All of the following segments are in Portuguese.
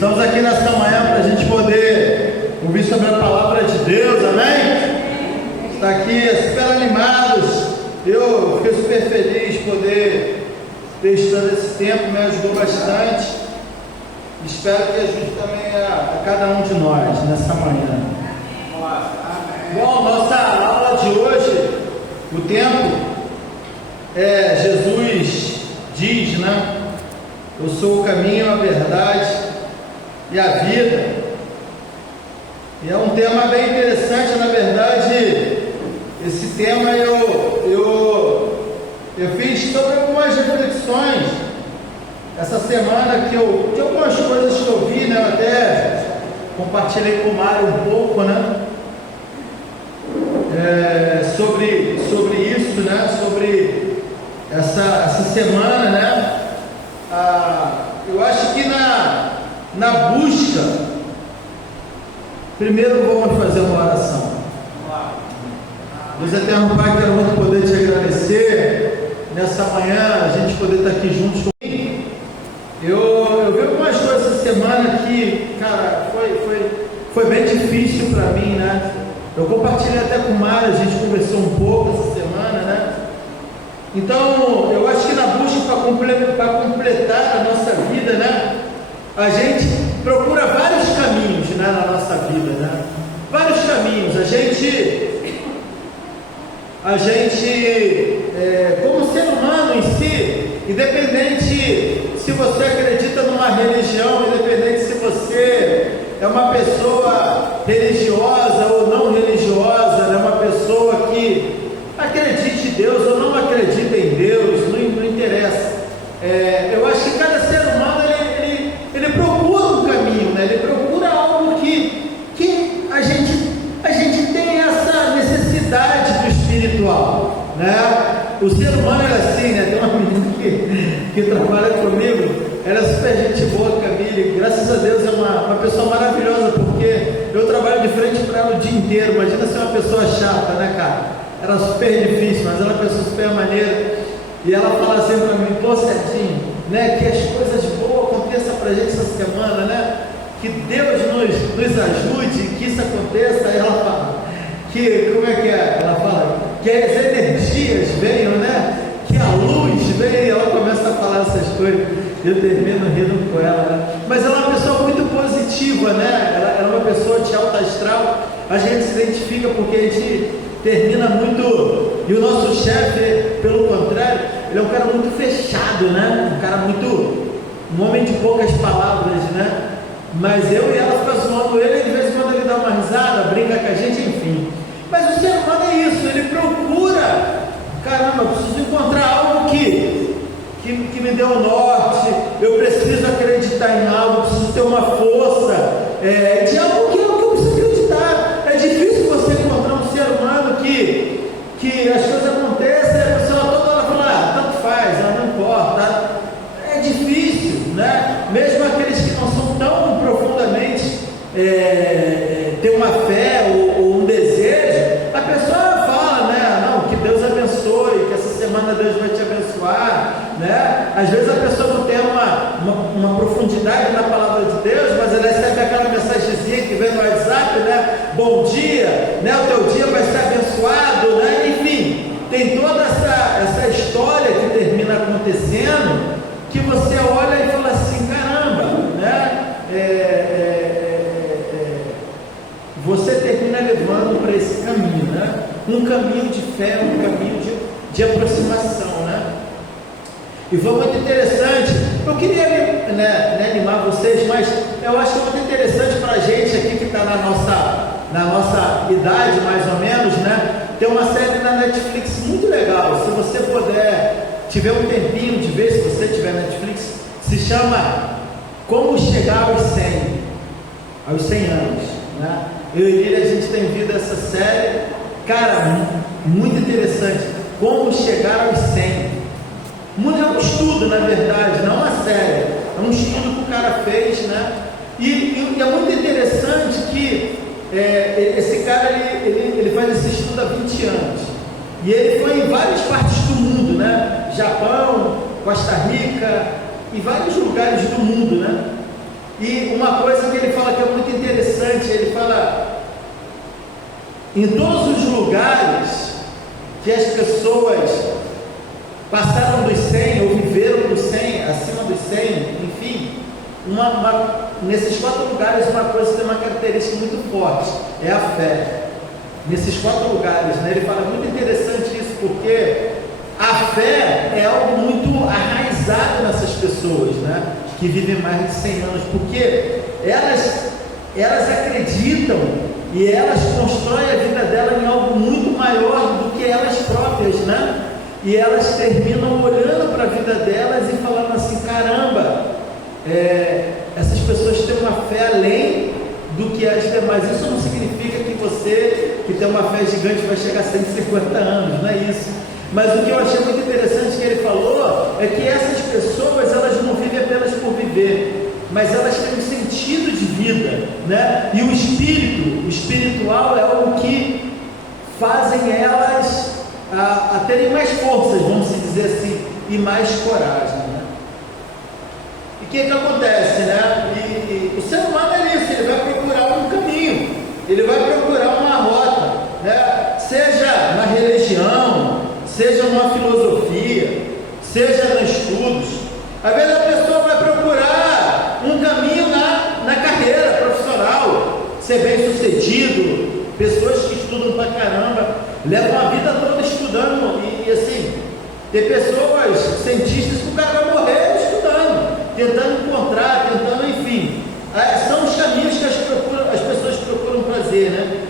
Estamos aqui nesta manhã para a gente poder ouvir sobre a palavra de Deus, amém? Está aqui super animados. Eu fiquei super feliz de poder ter estado esse tempo, me ajudou bastante. Espero que ajude também a cada um de nós nessa manhã. Bom, nossa aula de hoje, o tempo é Jesus diz, né? Eu sou o caminho, a verdade e a vida. E é um tema bem interessante, na verdade. Esse tema eu fiz sobre algumas reflexões essa semana de algumas coisas que eu vi, né? Eu até compartilhei com o Mário um pouco, né? Sobre isso, né? Sobre essa semana, né? Eu acho que na busca, primeiro vamos fazer uma oração. Deus eterno Pai, quero muito poder te agradecer nessa manhã, a gente poder estar aqui juntos comigo. Eu vi algumas coisas essa semana que, cara, foi bem difícil para mim, né? Eu compartilhei até com o Mário, a gente conversou um pouco essa semana, né? Então, eu acho que na busca para completar a nossa vida, né? A gente procura vários caminhos, né, na nossa vida, né? Vários caminhos. A gente como ser humano em si, independente se você acredita numa religião, independente se você é uma pessoa religiosa ou não religiosa, né? Uma pessoa que acredite em Deus ou não acredita em Deus, não interessa. Eu acho que cada ser humano ele procura um caminho, né? Ele procura algo que a gente tem essa necessidade do espiritual, né? O ser humano é assim, né? Tem uma menina que trabalha comigo, ela é super gente boa, Camille, graças a Deus é uma pessoa maravilhosa, porque eu trabalho de frente para ela o dia inteiro. Imagina ser uma pessoa chata, né, cara? Era super difícil, mas ela é uma pessoa super maneira. E ela fala sempre para mim, pô, Serginho, né, que as coisas boas aconteçam para a gente essa semana, né? Que Deus nos ajude, que isso aconteça. Aí ela fala como é que é? Ela fala que as energias venham, né? Que a luz venha. E ela começa a falar essas coisas. Eu termino rindo com ela, né? Mas ela é uma pessoa muito positiva, né? Ela é uma pessoa de alto astral. A gente se identifica porque a gente termina muito. E o nosso chefe, pelo contrário, ele é um cara muito fechado, né? Um homem de poucas palavras, né? Mas eu e ela ficamos zoando ele, de vez em quando ele dá uma risada, brinca com a gente, enfim. Mas o ser humano é isso, ele procura, caramba, eu preciso encontrar algo que me dê um norte, eu preciso acreditar em algo, eu preciso ter uma força de algo que eu preciso acreditar. É difícil você encontrar um ser humano que as coisas acontecem e a pessoa toda hora fala, tanto faz, não importa. É difícil, né? Mesmo aqueles que não são tão profundamente ter uma fé ou um desejo, a pessoa fala, né? Não, que Deus abençoe, que essa semana Deus vai te abençoar, né? Às vezes a pessoa não tem uma profundidade na palavra de Deus, mas ela recebe aquela mensagenzinha que vem no WhatsApp, né? Bom dia, né? O teu dia vai ser abençoado, né? Enfim, tem toda essa história que termina acontecendo, que você olha e fala assim, caramba, né? Você termina levando para esse caminho, né? Um caminho de fé, um caminho de aproximação, né? E foi muito interessante. Eu queria animar vocês, mas eu acho que é muito interessante para a gente aqui que está na nossa idade, mais ou menos, né? Tem uma série na Netflix muito legal. Se você puder, tiver um tempinho de ver, se você tiver Netflix, se chama Como Chegar aos 100 anos, né? Eu e ele, a gente tem visto essa série, cara, muito interessante. Como chegar aos 100. É um estudo, na verdade, não uma série. É um estudo que o cara fez, né? E é muito interessante que esse cara, ele faz esse estudo há 20 anos. E ele foi em várias partes do mundo, né? Japão, Costa Rica e vários lugares do mundo, né? E uma coisa que ele fala que é muito interessante, ele fala, em todos os lugares que as pessoas passaram dos 100 ou viveram dos 100, acima dos 100, enfim, nesses 4 lugares uma coisa tem uma característica muito forte, é a fé. Nesses 4 lugares, né? Ele fala muito interessante isso, porque a fé é algo muito arraizado nessas pessoas, né? Que vivem mais de 100 anos, porque elas acreditam e elas constroem a vida dela em algo muito maior do que elas próprias, né? E elas terminam olhando para a vida delas e falando assim, caramba, essas pessoas têm uma fé além do que as demais. Isso não significa que você, que tem uma fé gigante, vai chegar a 150 anos, não é isso. Mas o que eu achei muito interessante que ele falou, é que essas pessoas, elas não vivem apenas por viver, mas elas têm um sentido de vida, né? E o espiritual é algo que fazem elas a terem mais forças, vamos dizer assim, e mais coragem, né? E o que acontece, né? E o ser humano é isso, ele vai procurar um caminho, ele vai procurar uma rota, né? Seja na religião, seja numa filosofia, seja nos estudos. Às vezes a pessoa vai procurar um caminho na carreira profissional, ser bem sucedido. Pessoas que estudam pra caramba, levam a vida toda estudando, e assim, tem pessoas, cientistas, que o cara vai morrer estudando, tentando encontrar, enfim, são os caminhos que as pessoas procuram fazer, né?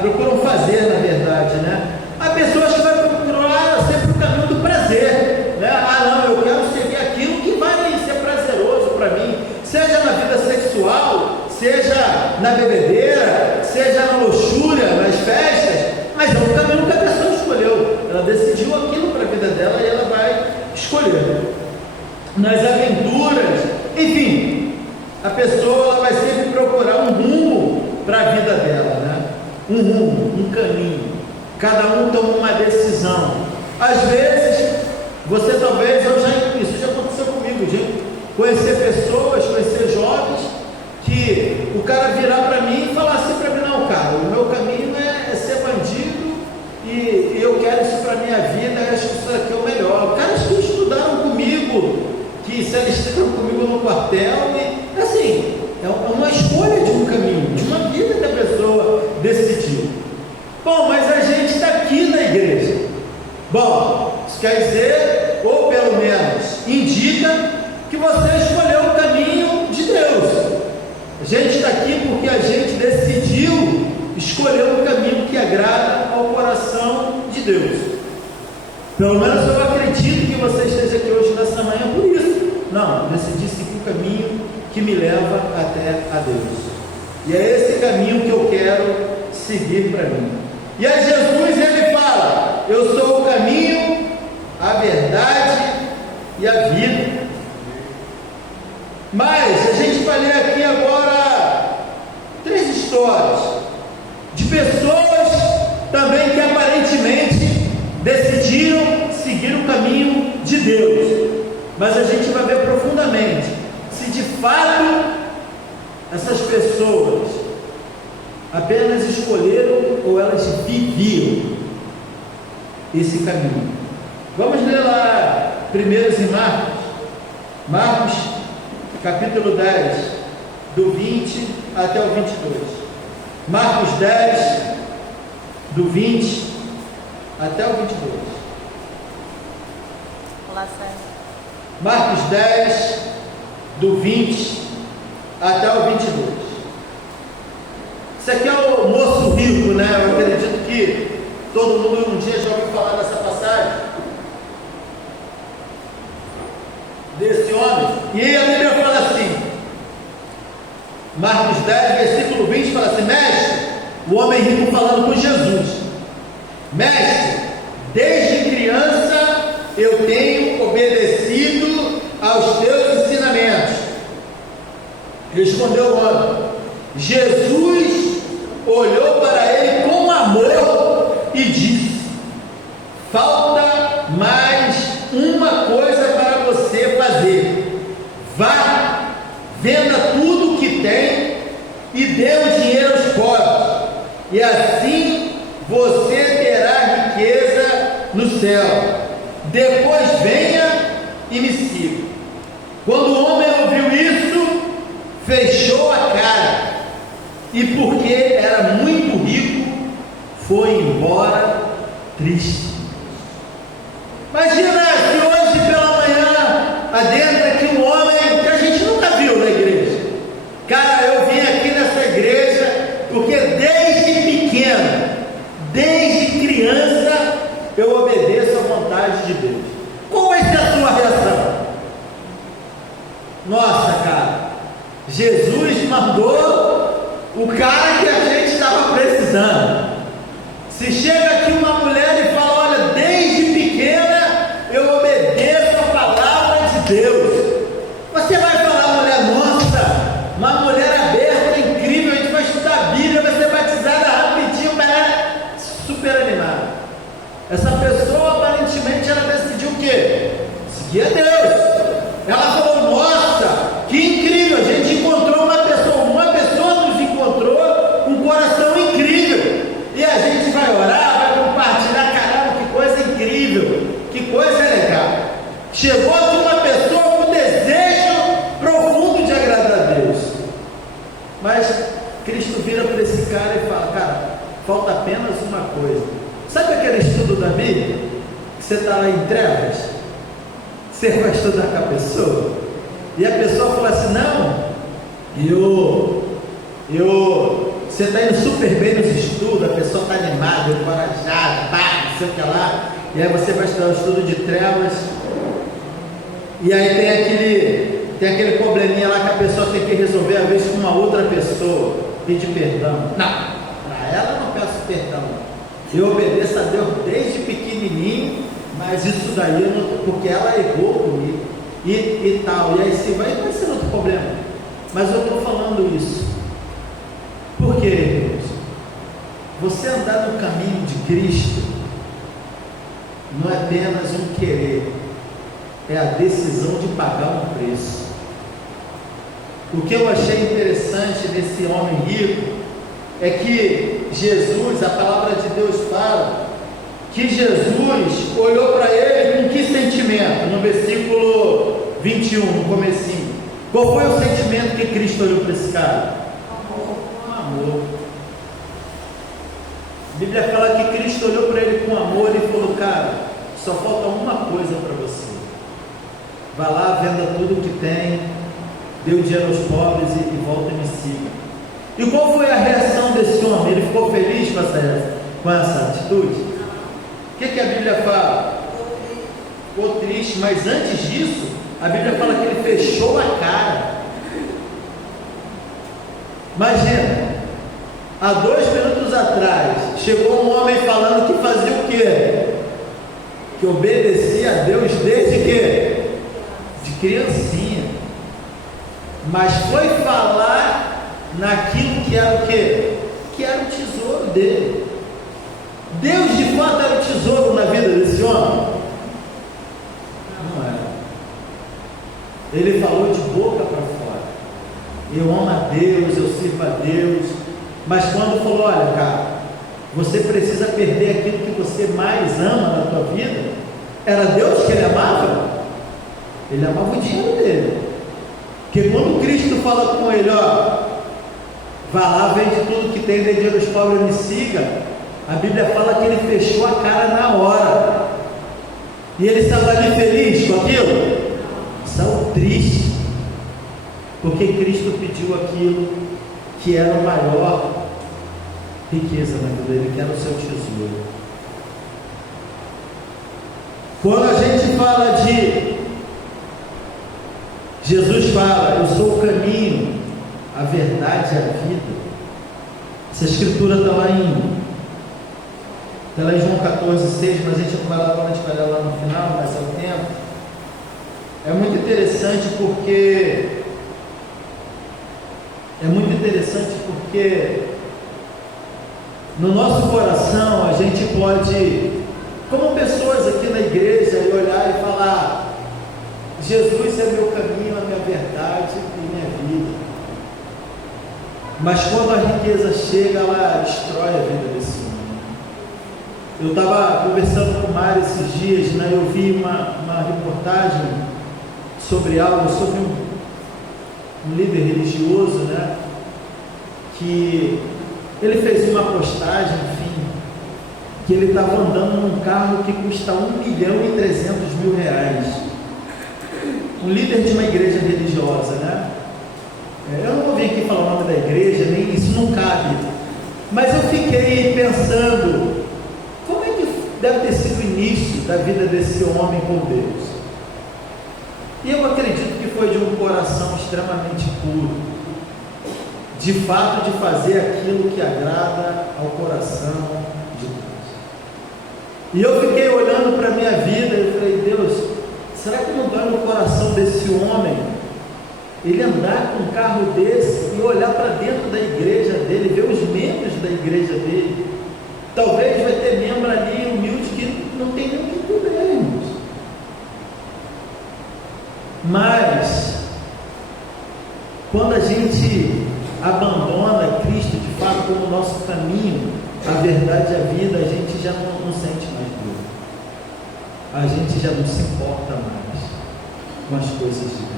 Procuram fazer, na verdade, né? Há pessoas que vão procurar sempre o caminho do prazer, né? Não, eu quero seguir aquilo que vai ser prazeroso para mim, seja na vida sexual, seja na bebedeira, seja na luxúria, nas festas, mas é o caminho que a pessoa escolheu, ela decidiu aquilo para a vida dela e ela vai escolher. Nas aventuras, enfim, a pessoa ela vai sempre procurar um rumo para a vida dela, né? Um rumo, um caminho. Cada um toma uma decisão. Às vezes, você talvez, isso já aconteceu comigo, de conhecer pessoas, conhecer jovens, que o cara virar para mim e falar assim para mim, não, cara, o meu caminho é ser bandido e eu quero isso para minha vida, eu acho que isso aqui é o melhor. Caras que estudaram comigo, que se alistaram comigo no quartel, e assim, é uma escolha de um caminho, de uma vida que a pessoa decidiu. Bom, mas a gente está aqui na igreja. Bom, isso quer dizer, ou pelo menos indica, que você escolheu o caminho de Deus. A gente está aqui porque a gente decidiu escolher um caminho que agrada ao coração de Deus. Pelo menos eu acredito que você esteja aqui hoje nessa manhã por isso. Não, decidi seguir o caminho que me leva até a Deus. E é esse caminho que eu quero seguir para mim. E aí Jesus, ele fala, eu sou o caminho, a verdade e a vida. Mas a gente vai ler aqui agora 3 histórias de pessoas também que aparentemente decidiram seguir o caminho de Deus, mas a gente vai ver profundamente se de fato essas pessoas apenas escolheram ou elas viviam esse caminho. Vamos ler lá primeiros em Marcos capítulo 10, do 20 até o 22. Marcos 10, do 20 até o 22. Olá, Sérgio. Marcos 10, do 20 até o 22. Isso aqui é o moço rico, né? Eu acredito que todo mundo um dia já ouviu falar dessa passagem, desse homem. E a Bíblia fala assim, Marcos 10, versículo 20, fala assim, mestre, o homem rico falando com Jesus, mestre, desde criança eu tenho obedecido aos teus ensinamentos. Respondeu o homem. Jesus olhou para ele com amor e disse, falta mais uma coisa para você fazer. Vá, venda tudo que tem e dê o dinheiro aos pobres, e assim você terá riqueza no céu. Depois venha e me siga. Quando o homem ouviu isso, fechou a cara, e porque era muito rico, foi embora triste. Imagina se hoje pela manhã adentra aqui um homem que a gente nunca viu na igreja. Cara, eu vim aqui nessa igreja porque desde pequeno, desde criança, eu obedeço à vontade de Deus. Qual vai ser a sua reação? Nossa, cara, Jesus mandou o cara que a gente estava precisando. Se chega aqui uma mulher e fala: olha, desde pequena eu obedeço a palavra de Deus, você vai falar: mulher, nossa, uma mulher aberta, incrível, a gente vai estudar a Bíblia, vai ser batizada rapidinho, mas super animada. Essa pessoa aparentemente ela decidiu o quê? Seguir a Deus. Ela falou: nossa, que incrível, a gente encontrou uma pessoa nos encontrou com um coração incrível, e a gente vai orar, vai compartilhar. Caramba, que coisa incrível, que coisa legal. Chegou aqui uma pessoa com desejo profundo de agradar a Deus, mas Cristo vira para esse cara e fala: cara, falta apenas uma coisa. Sabe aquele estudo da Bíblia, que você está lá em trevas, você vai estudar com a pessoa, e a pessoa fala assim: não, você está indo super bem nos estudos, a pessoa está animada, encorajada, não sei o que lá, e aí você vai estudar o estudo de trevas, e aí tem aquele probleminha lá que a pessoa tem que resolver, às vezes com uma outra pessoa, pedir perdão. Não, para ela eu não peço perdão, eu obedeço a Deus desde pequenininho, mas isso daí eu não, porque ela errou comigo, e tal, e aí sim, vai ser outro problema. Mas eu estou falando isso porque, irmãos, você andar no caminho de Cristo não é apenas um querer, é a decisão de pagar um preço. O que eu achei interessante nesse homem rico é que Jesus, a palavra de Deus fala que Jesus olhou para ele com que sentimento? No versículo 21, no comecinho, qual foi o sentimento que Cristo olhou para esse cara? Amor. A Bíblia fala que Cristo olhou para ele com amor e falou: cara, só falta uma coisa para você, vá lá, venda tudo que tem, dê o dinheiro aos pobres e volta e me siga. E qual foi a reação desse homem? Ele ficou feliz com essa atitude? O que a Bíblia fala? Ficou triste, mas antes disso a Bíblia fala que ele fechou a cara. Imagina, há 2 minutos atrás chegou um homem falando que fazia o quê? Que obedecia a Deus desde quê? De criancinha. Mas foi falar naquilo que era o quê? Que era o tesouro dele. Deus de fato era o tesouro na vida desse homem? Não era. Ele falou de boca para fora: eu amo a Deus, eu sirvo a Deus. Mas quando falou: olha, cara, você precisa perder aquilo que você mais ama na tua vida, era Deus que ele amava? Ele amava o dinheiro dele. Porque quando Cristo fala com ele: ó, vá lá, vende tudo que tem, dê dinheiro aos pobres, me siga, a Bíblia fala que ele fechou a cara na hora. E ele estava ali feliz com aquilo? Saiu triste, porque Cristo pediu aquilo que era a maior riqueza na vida dele, que era o seu tesouro. Quando a gente fala de Jesus fala: eu sou o caminho, a verdade e a vida. Essa escritura está lá em João 14,6, mas a gente não vai lá, a gente vai lá no final, mas é o tempo. É muito interessante porque no nosso coração a gente pode, como pessoas aqui na igreja, olhar e falar: Jesus é meu caminho, a minha verdade e minha vida. Mas quando a riqueza chega, ela destrói a vida desse homem. Eu estava conversando com o Mário esses dias, né? Eu vi uma reportagem sobre algo, sobre um líder religioso, né? Que ele fez uma postagem, enfim, que ele estava andando num carro que custa R$1.300.000. Um líder de uma igreja religiosa, né? Eu não vou vir aqui falar o nome da igreja, nem isso não cabe. Mas eu fiquei pensando, como é que deve ter sido o início da vida desse homem com Deus? E eu acredito que foi de um coração extremamente puro, de fato de fazer aquilo que agrada ao coração de Deus. E eu fiquei olhando para a minha vida e falei, Deus, será que não dói no coração desse homem ele andar com um carro desse e olhar para dentro da igreja dele, ver os membros da igreja dele? Talvez vai ter membro ali humilde que não tem nem o que comer, irmãos. Mas quando a gente abandona Cristo de fato como nosso caminho, a verdade e a vida, a gente já não sente mais dor. A gente já não se importa mais com as coisas de Deus.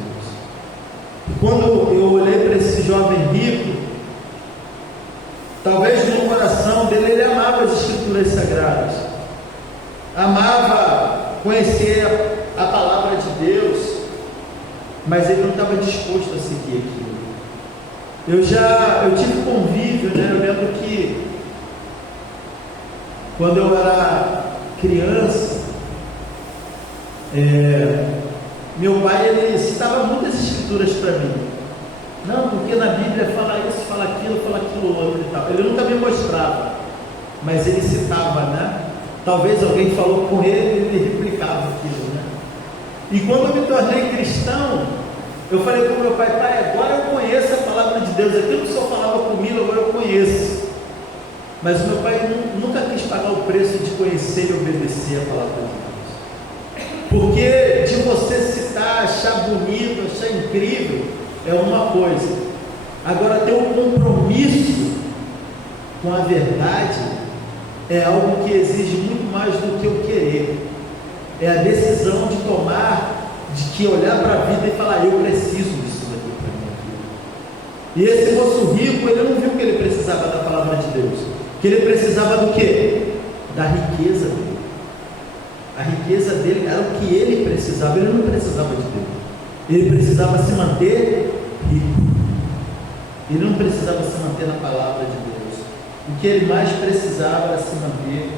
Quando eu olhei para esse jovem rico, talvez no coração dele ele amava as Escrituras Sagradas, amava conhecer a palavra de Deus, mas ele não estava disposto a seguir aquilo. Eu tive convívio, né? Eu lembro que quando eu era criança, meu pai ele citava muitas escrituras para mim. Não, porque na Bíblia fala isso, fala aquilo outro e tal. Ele nunca me mostrava, mas ele citava, né? Talvez alguém falou com ele e ele replicava aquilo, né? E quando eu me tornei cristão, eu falei para o meu pai, agora eu conheço a palavra de Deus, aquilo que o senhor falava comigo, agora eu conheço. Mas o meu pai nunca quis pagar o preço de conhecer e obedecer a palavra de Deus. Porque de você citar, achar bonito, achar incrível, é uma coisa. Agora ter um compromisso com a verdade é algo que exige muito mais do que eu querer. É a decisão de tomar, de que olhar para a vida e falar, eu preciso disso daqui para minha vida. E esse moço rico, ele não viu que ele precisava da palavra de Deus, que ele precisava do quê? Da riqueza dele. A riqueza dele era o que ele precisava, ele não precisava de Deus, ele precisava se manter rico, ele não precisava se manter na palavra de Deus, o que ele mais precisava era se manter rico.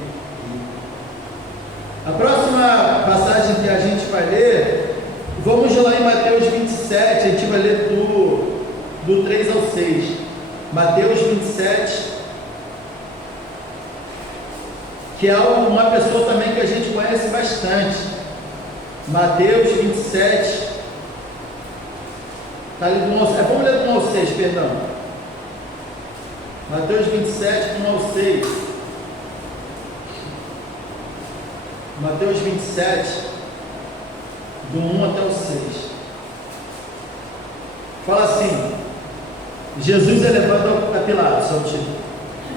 A próxima passagem que a gente vai ler, vamos lá em Mateus 27, a gente vai ler do 3 ao 6, Mateus 27, que é uma pessoa também que a gente conhece bastante. Mateus 27, está ali do 1 ao 6, vamos ler do 1 ao 6, perdão. Mateus 27, do 1 ao 6. Mateus 27, do 1 até o 6. Fala assim, Jesus é levado a Pilatos, só o título.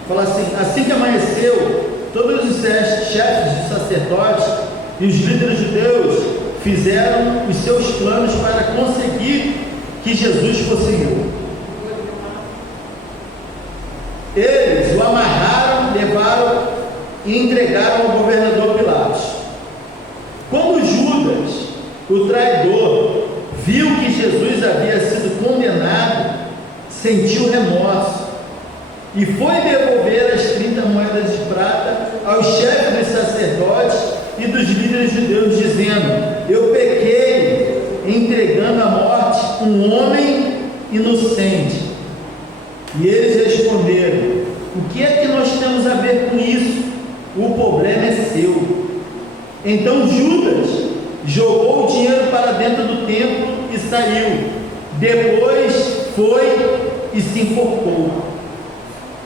Fala assim que amanheceu, todos os chefes dos sacerdotes e os líderes judeus fizeram os seus planos para conseguir que Jesus fosse morto. Eles o amarraram, levaram e entregaram ao governador Pilatos. Quando Judas, o traidor, viu que Jesus havia sido condenado, sentiu remorso e foi devolver as 30 moedas de prata aos chefes dos sacerdotes e dos líderes judeus, dizendo: eu pequei entregando à morte um homem inocente. E eles responderam: o que é que nós temos a ver com isso? O problema é seu. Então Judas jogou o dinheiro para dentro do templo e saiu. Depois foi e se enforcou.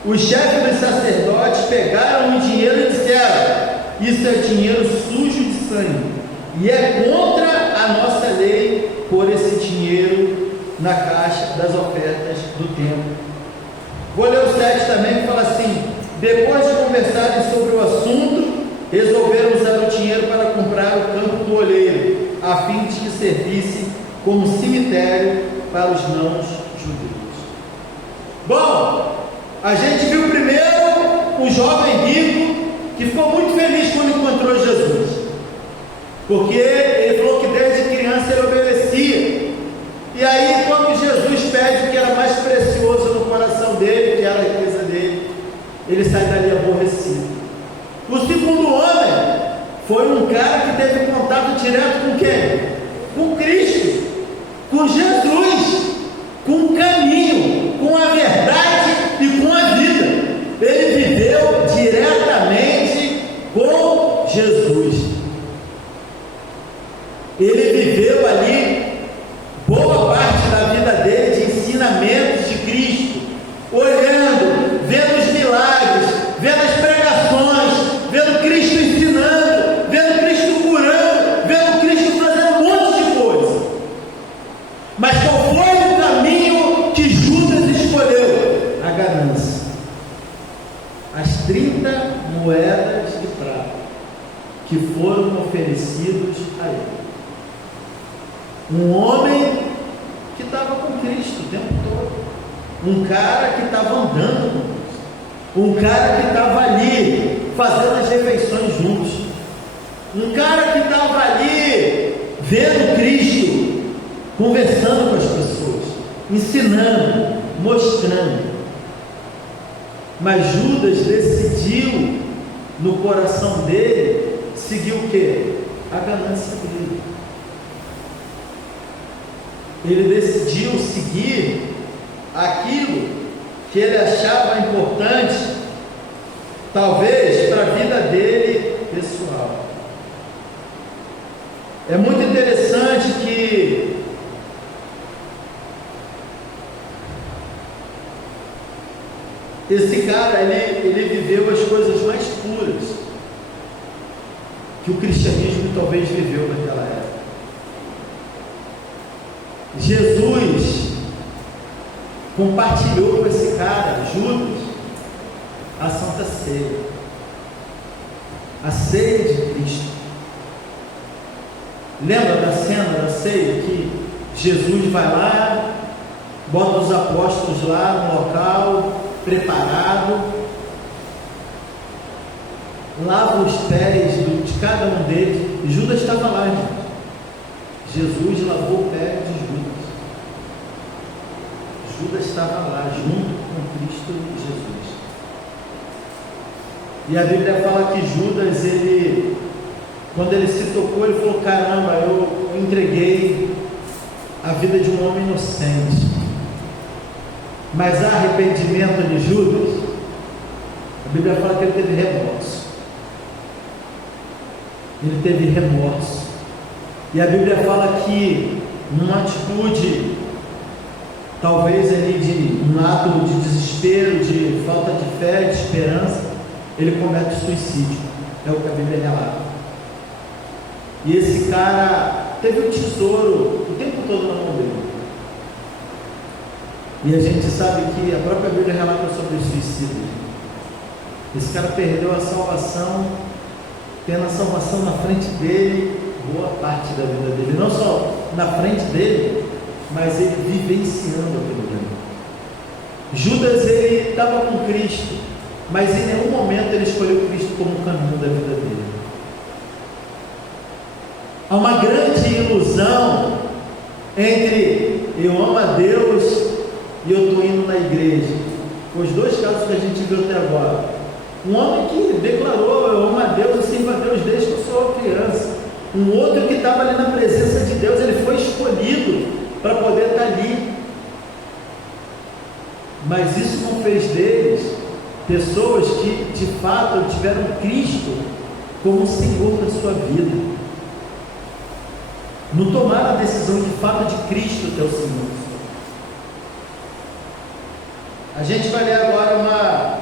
Os chefes dos sacerdotes pegaram o dinheiro e disseram: isso é dinheiro sujo de sangue, e é contra a nossa lei pôr esse dinheiro na caixa das ofertas do templo. Vou ler o 7 também, que fala assim: depois de conversarem sobre o assunto, resolveram usar o dinheiro para comprar o campo do oleiro, a fim de que servisse como cemitério para os não-judeus. Bom, a gente viu primeiro um jovem rico que ficou muito feliz quando encontrou Jesus, porque ele falou que desde criança ele obedecia. E aí, quando Jesus pede o que era mais precioso no coração dele, que era a riqueza dele, ele sai dali aborrecido. O segundo homem foi um cara que teve contato direto com quem? Com Cristo, com Jesus, com o caminho, com a verdade e com a vida. Ele viveu diretamente com Jesus. Ele viveu ali boa parte da vida dele de ensinamentos de Cristo, olhando, vendo os milagres, vendo as pregações, vendo Cristo ensinando, vendo Cristo curando, vendo Cristo fazendo um monte de coisa. Mas qual foi o caminho que Judas escolheu? A ganância. As 30 moedas de prata que foram oferecidos a ele. Um homem que estava com Cristo o tempo todo, um cara que estava andando com Cristo, um cara que estava ali fazendo as refeições juntos, um cara que estava ali vendo Cristo, conversando com as pessoas, ensinando, mostrando. Mas Judas decidiu no coração dele seguir o quê? A ganância dele. Ele decidiu seguir aquilo que ele achava importante, talvez para a vida dele pessoal. É muito interessante que esse cara, ele viveu as coisas mais puras que o cristianismo talvez viveu naquela época. Jesus compartilhou com esse cara, Judas, a Santa Ceia, a ceia de Cristo. Lembra da cena da ceia que Jesus vai lá, bota os apóstolos lá no local preparado, lava os pés de cada um deles, e Judas estava lá, irmão. Jesus lavou o pé de Judas. Judas estava lá, junto com Cristo Jesus. E a Bíblia fala que Judas, quando ele se tocou, ele falou: caramba, eu entreguei a vida de um homem inocente. Mas há arrependimento de Judas? A Bíblia fala que ele teve remorso. Ele teve remorso. E a Bíblia fala que numa atitude, talvez ali de um ato de desespero, de falta de fé, de esperança, ele comete suicídio. É o que a Bíblia relata. E esse cara teve um tesouro o tempo todo na mão dele. E a gente sabe que a própria Bíblia relata sobre o suicídio. Esse cara perdeu a salvação, tendo a salvação na frente dele, boa parte da vida dele, não só na frente dele, mas ele vivenciando aquilo dele. Judas, ele estava com Cristo, mas em nenhum momento ele escolheu Cristo como o caminho da vida dele. Há uma grande ilusão entre eu amo a Deus e eu estou indo na igreja. Os dois casos que a gente viu até agora. Um homem que declarou: eu amo a Deus e sirvo a Deus desde que eu sou criança. Um outro que estava ali na presença de Deus, ele foi escolhido para poder estar ali. Mas isso não fez deles pessoas que de fato tiveram Cristo como Senhor da sua vida. Não tomaram a decisão de fato de Cristo ter o Senhor. A gente vai ler agora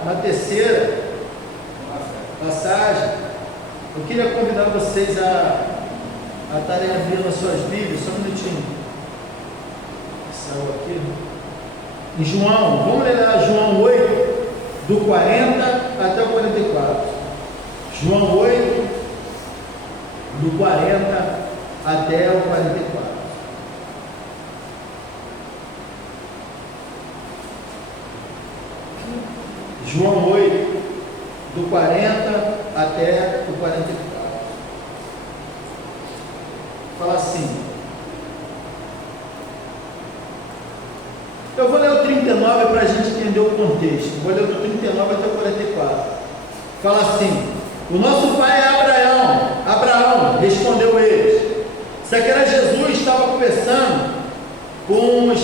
uma terceira passagem. Eu queria convidar vocês a estarem abrindo as suas Bíblias, só um minutinho. Saiu aqui. Em João, vamos ler lá João 8, do 40 até o 44. João 8, do 40 até o 44. João 8, do 40 até o 44. Fala assim. Eu vou ler o 39 para a gente entender o contexto. Vou ler do 39 até o 44. Fala assim: o nosso pai é Abraão. Abraão, respondeu eles. Isso aqui era Jesus, estava conversando com os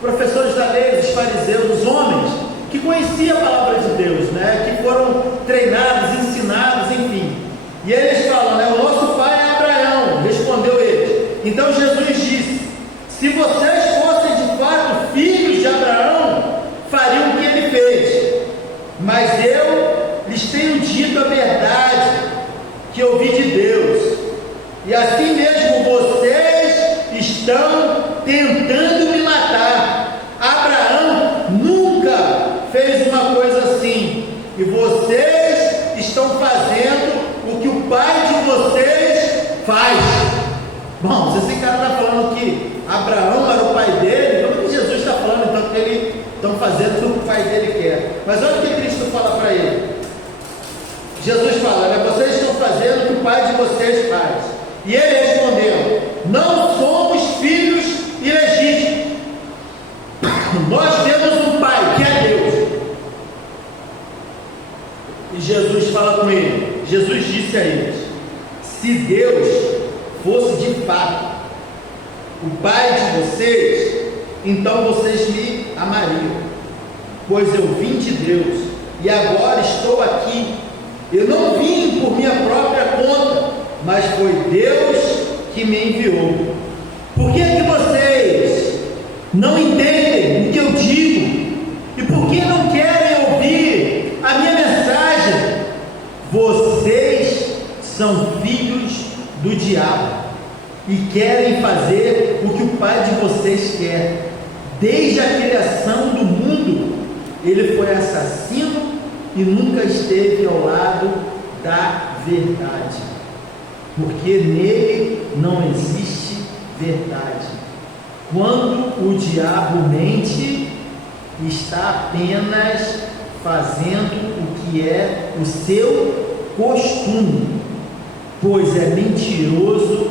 professores da lei, os fariseus, os homens que conheciam a palavra de Deus, né? Que foram treinados, ensinados, enfim. E eles falam, né? O nosso pai é Abraão, respondeu eles. Então Jesus disse: se vocês fossem de fato filhos de Abraão, fariam o que ele fez. Mas eu lhes tenho dito a verdade que ouvi de Deus, e assim mesmo vocês estão tentando me matar. Abraão nunca fez uma coisa assim, e vocês estão fazendo o que o pai de vocês faz. Bom, se esse cara está falando que Abraão era o pai dele, como que Jesus está falando então que eles estão fazendo o que o pai dele quer? Mas olha o que Cristo fala para ele. Jesus fala, né? Vocês estão fazendo o que o pai de vocês faz. E ele respondeu: não somos filhos ilegítimos. Nós temos um pai, que é Deus. E Jesus fala com ele. Jesus disse a eles: se Deus fosse de fato o pai de vocês, então vocês me amariam, pois eu vim de Deus e agora estou aqui. Eu não vim por minha própria conta, mas foi Deus que me enviou. Por que vocês não entendem o que eu digo? E por que não querem ouvir a minha mensagem? Vocês são filhos do diabo e querem fazer o que o pai de vocês quer. Desde a criação do mundo, ele foi assassino e nunca esteve ao lado da verdade, porque nele não existe verdade. Quando o diabo mente, está apenas fazendo o que é o seu costume, pois é mentiroso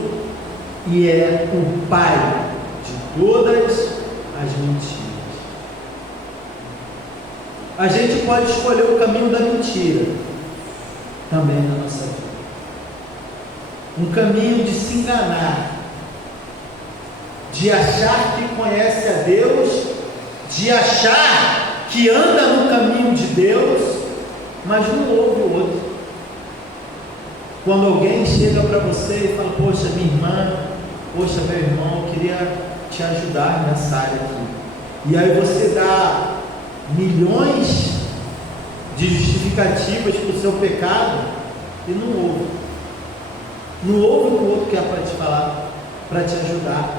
e é o pai de todas as mentiras. A gente pode escolher o caminho da mentira também na nossa vida. Um caminho de se enganar, de achar que conhece a Deus, de achar que anda no caminho de Deus, mas não ouve o outro. Quando alguém chega para você e fala: poxa, minha irmã, poxa, meu irmão, eu queria te ajudar nessa área aqui. E aí você dá milhões de justificativas para o seu pecado e não ouve. Não ouve o que o outro quer para te falar, para te ajudar.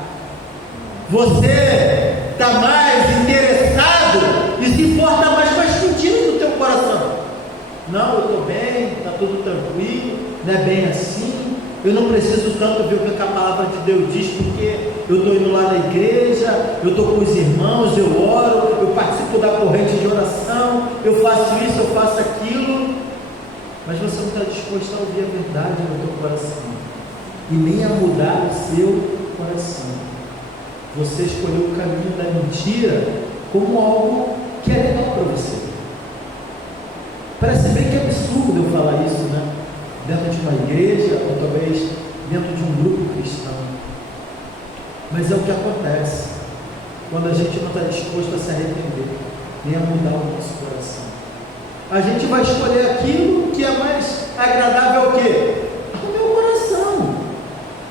Você está mais interessado e se importa mais com as mentiras do teu coração. Não, eu estou bem, está tudo tranquilo, não é bem assim. Eu não preciso tanto ver o que a palavra de Deus diz, porque eu estou indo lá na igreja, eu estou com os irmãos, eu oro, eu participo da corrente de oração, eu faço isso, eu faço aquilo, mas você não está disposto a ouvir a verdade no teu coração, e nem a mudar o seu coração. Você escolheu o caminho da mentira como algo que é legal para você. Parece bem que é absurdo eu falar isso, né? Dentro de uma igreja, ou talvez dentro de um grupo cristão. Mas é o que acontece quando a gente não está disposto a se arrepender, nem a mudar o nosso coração. A gente vai escolher aquilo que é mais agradável ao quê? Ao meu coração.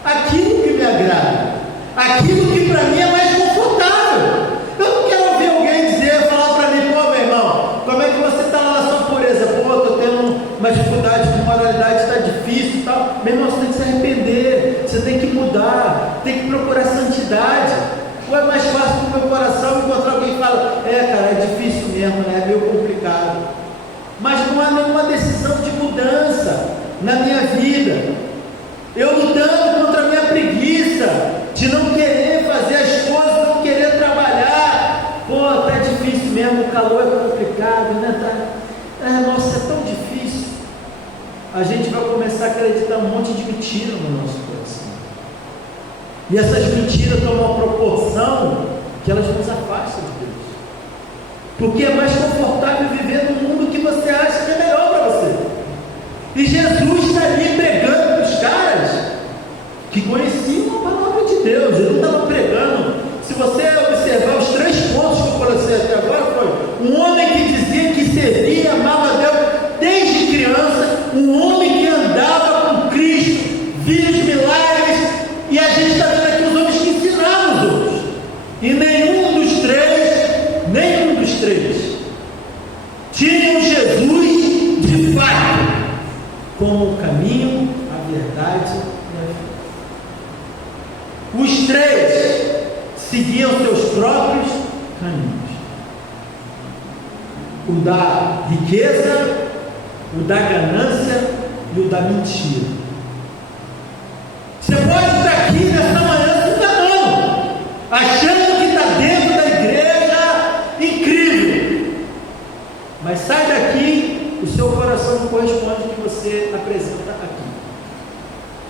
Aquilo que me agrada. Aquilo que para mim é mais confortável. Eu não quero ouvir alguém dizer, falar para mim: pô, meu irmão, como é que você está lá na sua pureza? Pô, estou tendo uma dificuldade com moralidade, está difícil e tal. Meu irmão, você tem que se arrepender, você tem que mudar, tem que procurar santidade. Ou é mais fácil para o meu coração encontrar alguém que fala: mesmo, né? É meio complicado. Mas não há nenhuma decisão de mudança na minha vida. Eu lutando contra a minha preguiça de não querer fazer as coisas, não querer trabalhar. Pô, tá difícil mesmo, o calor é complicado, né? Nossa, é tão difícil. A gente vai começar a acreditar um monte de mentira no nosso coração. E essas mentiras tomam uma proporção que elas nos afastam de Deus. Porque é mais confortável viver num mundo que você acha que é melhor para você. E Jesus está ali pregando para os caras que conheciam a palavra de Deus. Ele não estava pregando. Se você observar os 3 pontos que eu coloquei até agora, foi um homem que dizia que servia e amava a Deus desde criança, um homem que andava com Cristo, via os milagres, e a gente está vendo aqui os homens que ensinaram os outros. E nenhum dos três tinham Jesus de fato como o caminho, a verdade e a vida. Os 3 seguiam seus próprios caminhos: o da riqueza, o da ganância e o da mentira. Você pode estar aqui nessa manhã se enganando, achando que está dentro da igreja, incrível, mas sai daqui, o seu coração não corresponde ao que você apresenta aqui,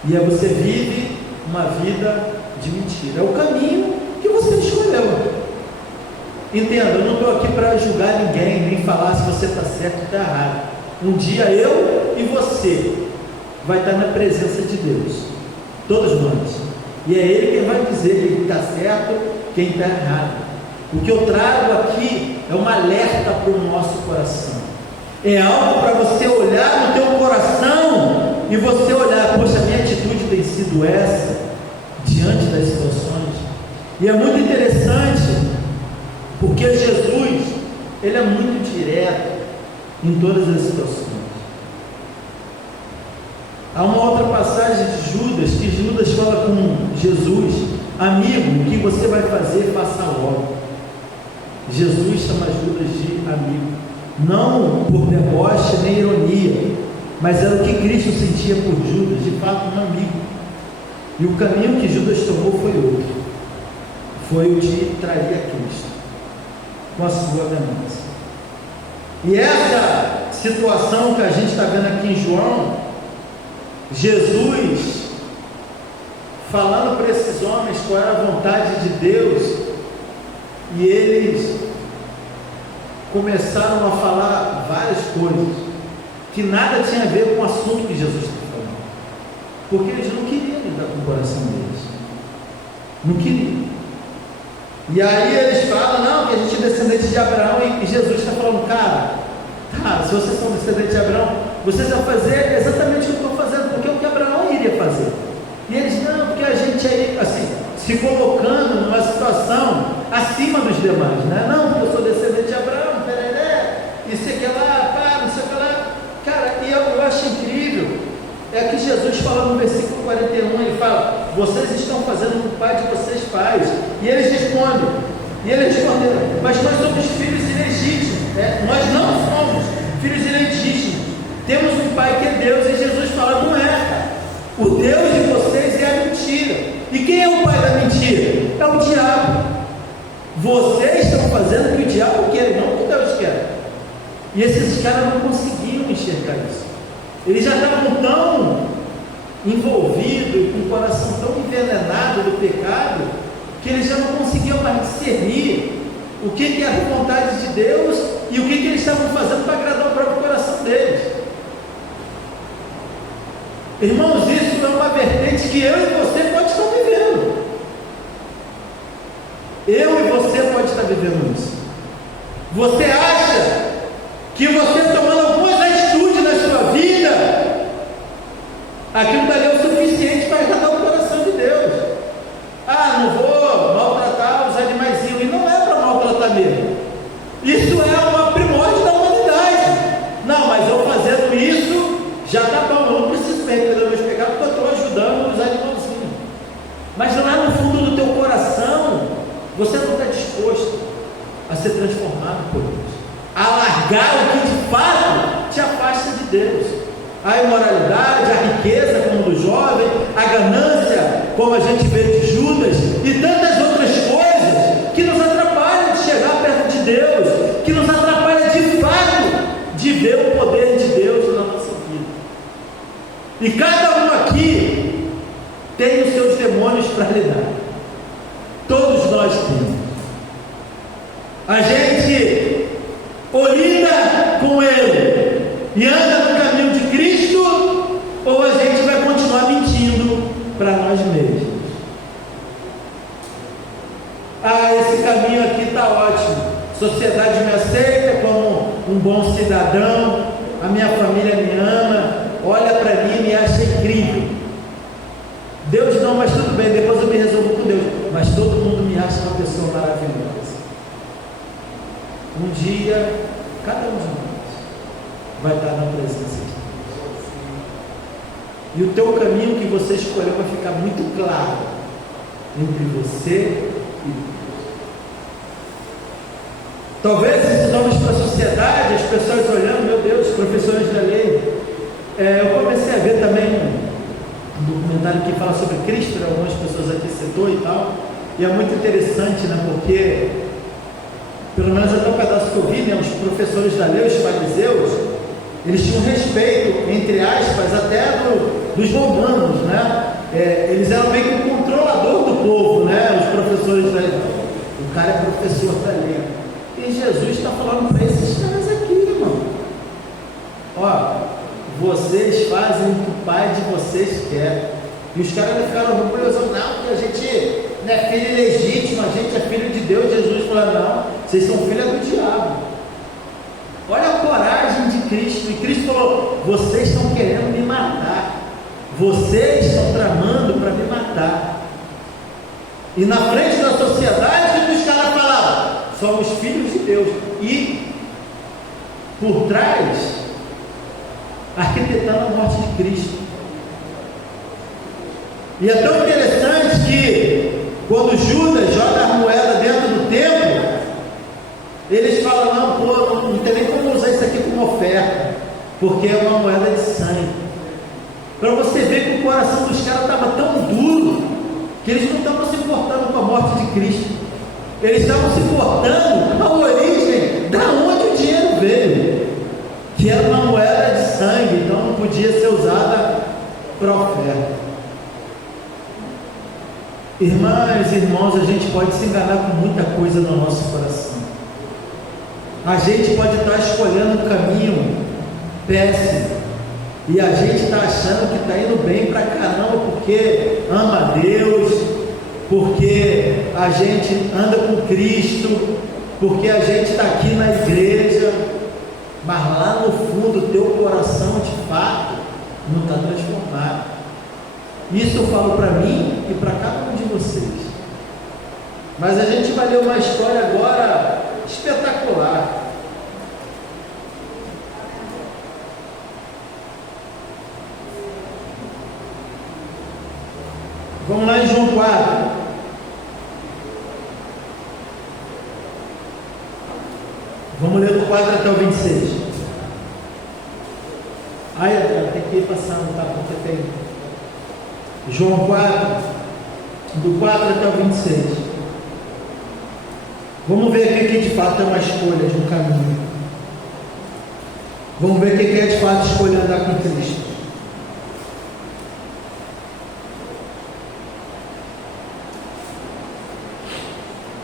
e aí você vive uma vida de mentira. É o caminho que você escolheu. Entenda, eu não estou aqui para julgar ninguém, nem falar se você está certo ou está errado. Um dia eu e você vai estar na presença de Deus, todos nós, e é Ele quem vai dizer quem está certo, quem está errado. O que eu trago aqui é um alerta para o nosso coração, é algo para você olhar no teu coração e você olhar: poxa, minha atitude tem sido essa diante das situações. E é muito interessante, porque Jesus, Ele é muito direto em todas as situações. Há uma outra passagem de Judas, que Judas fala com Jesus: amigo, o que você vai fazer, faça logo. Jesus chama Judas de amigo, não por deboche nem ironia, mas era o que Cristo sentia por Judas, de fato um amigo. E o caminho que Judas tomou foi outro, foi o de trair a Cristo com a sua ganância. E essa situação que a gente está vendo aqui em João, Jesus falando para esses homens qual era a vontade de Deus, e eles começaram a falar várias coisas que nada tinha a ver com o assunto que Jesus está falando, porque eles não queriam lidar com o coração deles, não queriam. E aí eles falam: não, que a gente é descendente de Abraão, e Jesus está falando: cara, tá, se vocês são descendentes de Abraão, vocês vão fazer exatamente o que eu estou fazendo, porque é o que Abraão iria fazer. E eles: não, porque a gente aí, assim, se colocando numa situação acima dos demais, né? Não, porque eu sou descendente de Abraão, isso aqui lá, pá, não sei o que lá. Cara, e eu acho incrível, é que Jesus fala no versículo 41, ele fala: vocês estão fazendo o que o pai de vocês faz. E eles responderam, mas nós somos filhos ilegítimos, nós não somos filhos ilegítimos, temos um pai que é Deus. E Jesus fala: não é, o Deus de vocês é a mentira. E quem é o pai da mentira? É o diabo. Vocês estão fazendo o que o diabo quer, não o que Deus quer. E esses caras não conseguiam enxergar isso. Eles já estavam tão envolvidos, com o coração tão envenenado do pecado, que eles já não conseguiam mais discernir o que era a vontade de Deus e o que eles estavam fazendo para agradar o próprio coração deles. Irmãos, isso é uma vertente que eu e você pode estar vivendo. Eu e você pode estar vivendo isso. Você acha que você tomando algumas atitudes na sua vida, aquilo dali é o suficiente para agradar o coração de Deus? Ah, não vou maltratar os animaizinhos. E não é para maltratar mesmo. Isso é uma primórdia da humanidade. Não, mas eu fazendo isso, já está bom, eu não preciso perder meus pecados, porque eu estou ajudando os animalzinhos. Mas lá no fundo do teu coração, você não está disposto a ser transformado por Deus. a largar o que de fato te afasta de Deus. A imoralidade, a riqueza, como do jovem, a ganância, como a gente vê de Judas, e tantas outras coisas que nos atrapalham de chegar perto de Deus, que nos atrapalham de fato de ver o poder de Deus na nossa vida. E cada um aqui tem os seus demônios para lidar. Todos nós temos. A gente ou lida com ele e anda no caminho de Cristo, ou a gente vai continuar mentindo para nós mesmos. Esse caminho aqui está ótimo. Sociedade me aceita como um bom cidadão, a minha família me ama, olha para mim e me acha incrível. Deus não, mas tudo bem, depois eu me resolvo com Deus, mas todo mundo me acha uma pessoa maravilhosa. Um dia, cada um de nós vai estar na presença de Deus, e o teu caminho que você escolheu vai ficar muito claro entre você e Deus. Talvez se vamos para a sociedade, as pessoas olhando, meu Deus, professores da lei. Eu comecei a ver também um documentário que fala sobre Cristo, algumas pessoas aqui citou e tal, e é muito interessante, né, porque pelo menos até o pedaço que eu vi, né, os professores da lei, os fariseus, eles tinham respeito, entre aspas, até dos romanos, né? Eles eram meio que o controlador do povo, né? Os professores da lei. O cara é professor da lei. E Jesus está falando para esses caras aqui, irmão. Ó, vocês fazem o que o pai de vocês quer. E os caras ficaram orgulhosos, não, que a gente não é filho ilegítimo, a gente é filho de Deus. Jesus falou, não, vocês são filhos do diabo. Olha a coragem de Cristo. E Cristo falou, vocês estão querendo me matar, vocês estão tramando para me matar. E na frente da sociedade, os caras falavam, somos filhos de Deus. E por trás, arquitetando a morte de Cristo. E é tão interessante que quando Judas joga a moeda dentro do templo, eles falam, não, pô, não tem nem como usar isso aqui como oferta, porque é uma moeda de sangue. Para você ver que o coração dos caras estava tão duro, que eles não estavam se importando com a morte de Cristo. Eles estavam se importando com a origem, da onde o dinheiro veio, que era uma moeda de sangue, então não podia ser usada para oferta. Irmãs e irmãos, a gente pode se enganar com muita coisa no nosso coração. A gente pode estar escolhendo um caminho péssimo, e a gente está achando que está indo bem pra caramba, porque ama a Deus, porque a gente anda com Cristo, porque a gente está aqui na igreja, mas lá no fundo o teu coração de fato não está transformado. Isso eu falo para mim e para cada um de vocês. Mas a gente vai ler uma história agora espetacular. Vamos lá em João 4. Vamos ler do 4 até o 26. Tem que ir passando, tá? Porque tem João 4, do 4 até o 26. Vamos ver o que de fato é uma escolha de um caminho. Vamos ver o que é de fato escolher andar com Cristo.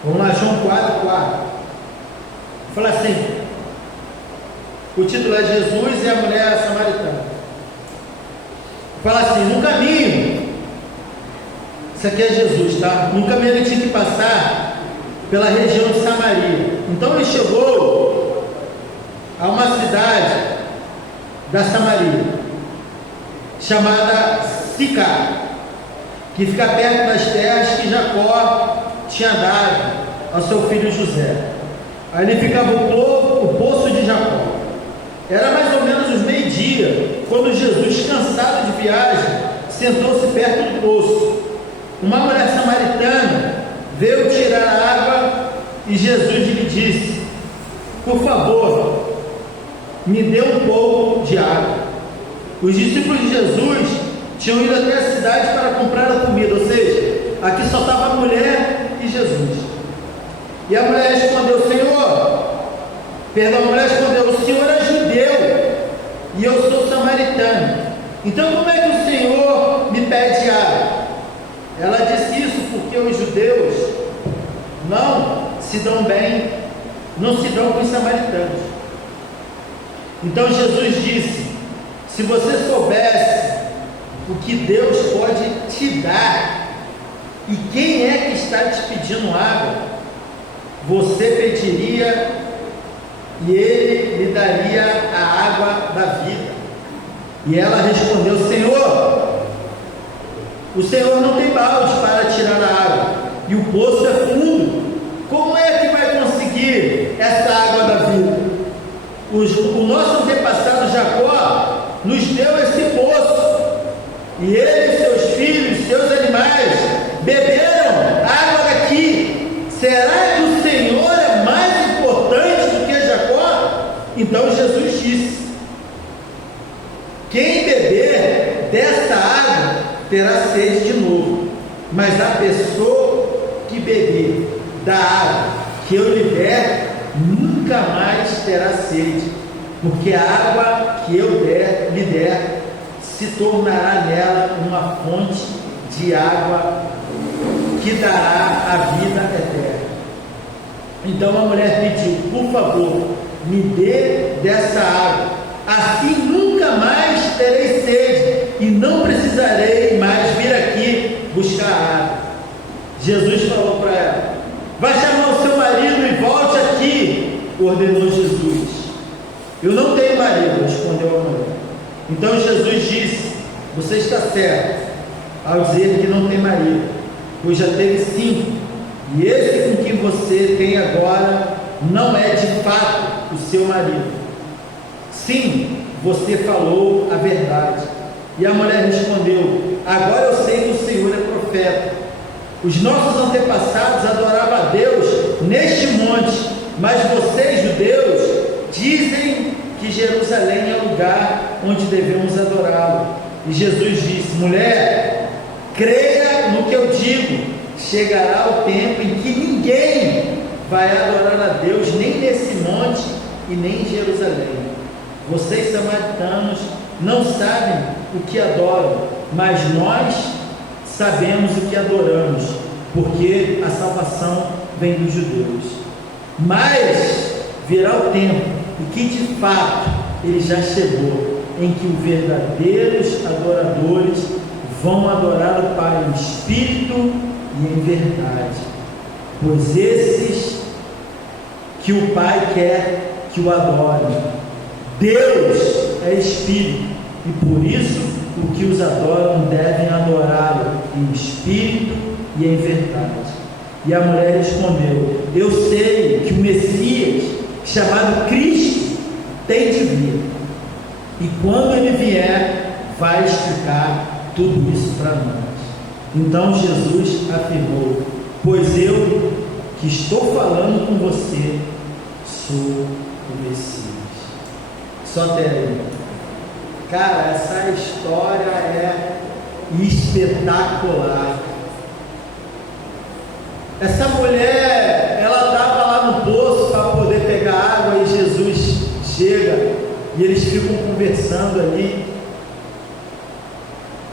Vamos lá, João 4. Fala assim, o título é Jesus e a mulher samaritana. Fala assim, no caminho, isso aqui é Jesus, tá? No caminho ele tinha que passar pela região de Samaria. Então ele chegou a uma cidade da Samaria, chamada Sicar, que fica perto das terras que Jacó tinha dado ao seu filho José. Ali ficava o poço de Jacó. Era mais ou menos os meio-dia, quando Jesus, cansado de viagem, sentou-se perto do poço. Uma mulher samaritana veio tirar a água e Jesus lhe disse: por favor, me dê um pouco de água. Os discípulos de Jesus tinham ido até a cidade para comprar a comida, ou seja, aqui só estava a mulher e Jesus. E a mulher respondeu: a mulher respondeu: o Senhor é judeu e eu sou samaritano, então como é que o Senhor me pede água? Ela disse isso porque os judeus não se dão com os samaritanos. Então Jesus disse: se você soubesse o que Deus pode te dar e quem é que está te pedindo água, você pediria e ele lhe daria a água da vida. E ela respondeu: Senhor, o Senhor não tem balde para tirar a água e o poço é fundo. Como é que vai conseguir essa água da vida? O nosso antepassado Jacó nos deu esse poço, e ele, seus filhos, seus animais beberam água daqui. Será que o Senhor é mais importante do que Jacó? Então Jesus disse: quem beber dessa água terá sede de novo, mas a pessoa que beber da água que eu lhe der nunca mais terá sede, porque a água que eu lhe der se tornará nela uma fonte de água que dará a vida eterna. Então a mulher pediu: por favor, me dê dessa água, assim nunca mais terei sede e não precisarei mais vir aqui buscar água. Jesus falou para ela: vai chamar o seu marido e volte aqui, ordenou Jesus. Eu não tenho marido, respondeu a mulher. Então Jesus disse: você está certo ao dizer que não tem marido, pois já teve 5, e esse com quem você tem agora não é de fato o seu marido. Sim, você falou a verdade. E a mulher respondeu: agora eu sei que o Senhor é profeta. Os nossos antepassados adoravam a Deus neste monte, mas vocês, judeus, dizem que Jerusalém é o lugar onde devemos adorá-lo. E Jesus disse: mulher, creia no que eu digo, chegará o tempo em que ninguém vai adorar a Deus, nem nesse monte e nem em Jerusalém. Vocês, samaritanos, não sabem o que adoram, mas nós sabemos o que adoramos, porque a salvação vem dos judeus. Mas virá o tempo, e que de fato ele já chegou, em que os verdadeiros adoradores vão adorar o Pai em espírito e em verdade, pois esses que o Pai quer que o adorem. Deus é espírito, e por isso os que os adoram devem adorá-lo em espírito e em verdade. E a mulher respondeu: eu sei que o Messias, chamado Cristo, tem de vir, e quando ele vier, vai explicar tudo isso para nós. Então Jesus afirmou: pois eu que estou falando com você sou o Messias. Só termino. Cara, essa história é espetacular. Essa mulher, ela estava lá no poço para poder pegar água, e Jesus chega e eles ficam conversando ali.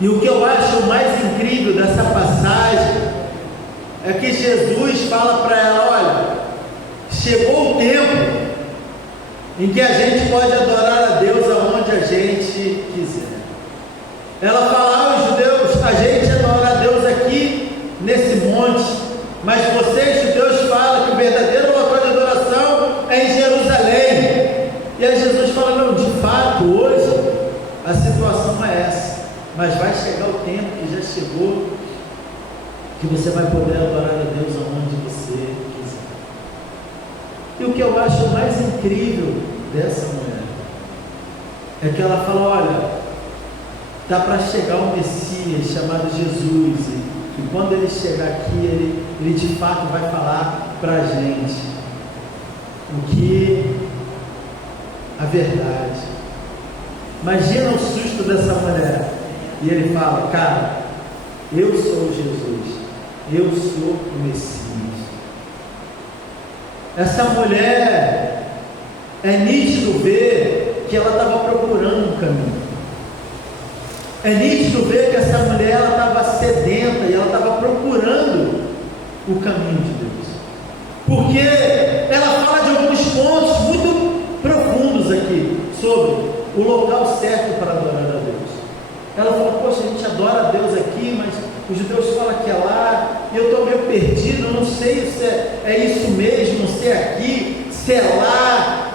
E o que eu acho mais incrível dessa passagem é que Jesus fala para ela: olha, chegou o tempo em que a gente pode adorar a Deus aonde a gente quiser. Ela fala aos judeus: a gente adora a Deus aqui nesse monte, mas vocês, judeus, falam que o verdadeiro local de adoração é em Jerusalém. E aí Jesus fala: não, de fato, hoje a situação é essa, mas vai chegar o tempo, que já chegou, que você vai poder adorar a Deus aonde você quiser. E o que eu acho mais incrível dessa mulher é que ela fala: olha, está para chegar um Messias chamado Jesus, e quando ele chegar aqui, ele de fato vai falar para a gente o que verdade. Imagina o susto dessa mulher. E ele fala: cara, eu sou Jesus, eu sou o Messias. Essa mulher, é nítido ver que ela estava procurando um caminho. É nítido ver que essa mulher, ela estava sedenta e ela estava procurando o caminho de Deus. Porque ela fala de alguns pontos muito profundos aqui sobre o local certo para adorar a Deus. Ela falou: poxa, a gente adora a Deus aqui, mas os judeus falam que é lá, e eu estou meio perdido, eu não sei se é isso mesmo, se é aqui, se é lá,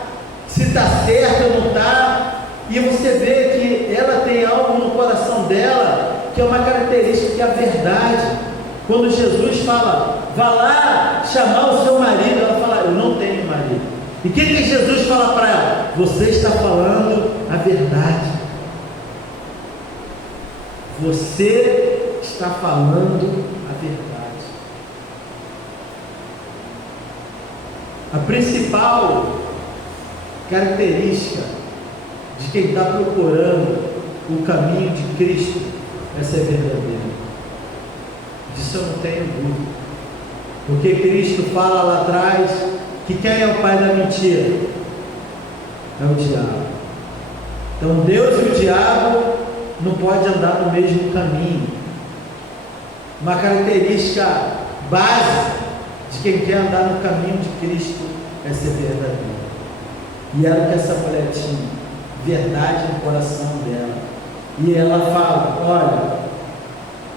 se está certo ou não está. E você vê que ela tem algo no coração dela, que é uma característica, que é a verdade. Quando Jesus fala: vá lá chamar o seu marido, ela fala: eu não tenho marido. E o que Jesus fala para ela? Você está falando a verdade. Você está falando a verdade. A principal característica de quem está procurando o caminho de Cristo é ser verdadeiro. Disso eu não tenho dúvida. Porque Cristo fala lá atrás que quem é o pai da mentira? É o diabo. Então Deus e o diabo não podem andar no mesmo caminho. Uma característica básica de quem quer andar no caminho de Cristo é ser verdadeiro. E era o que essa mulher tinha, verdade no coração dela. E ela fala: olha,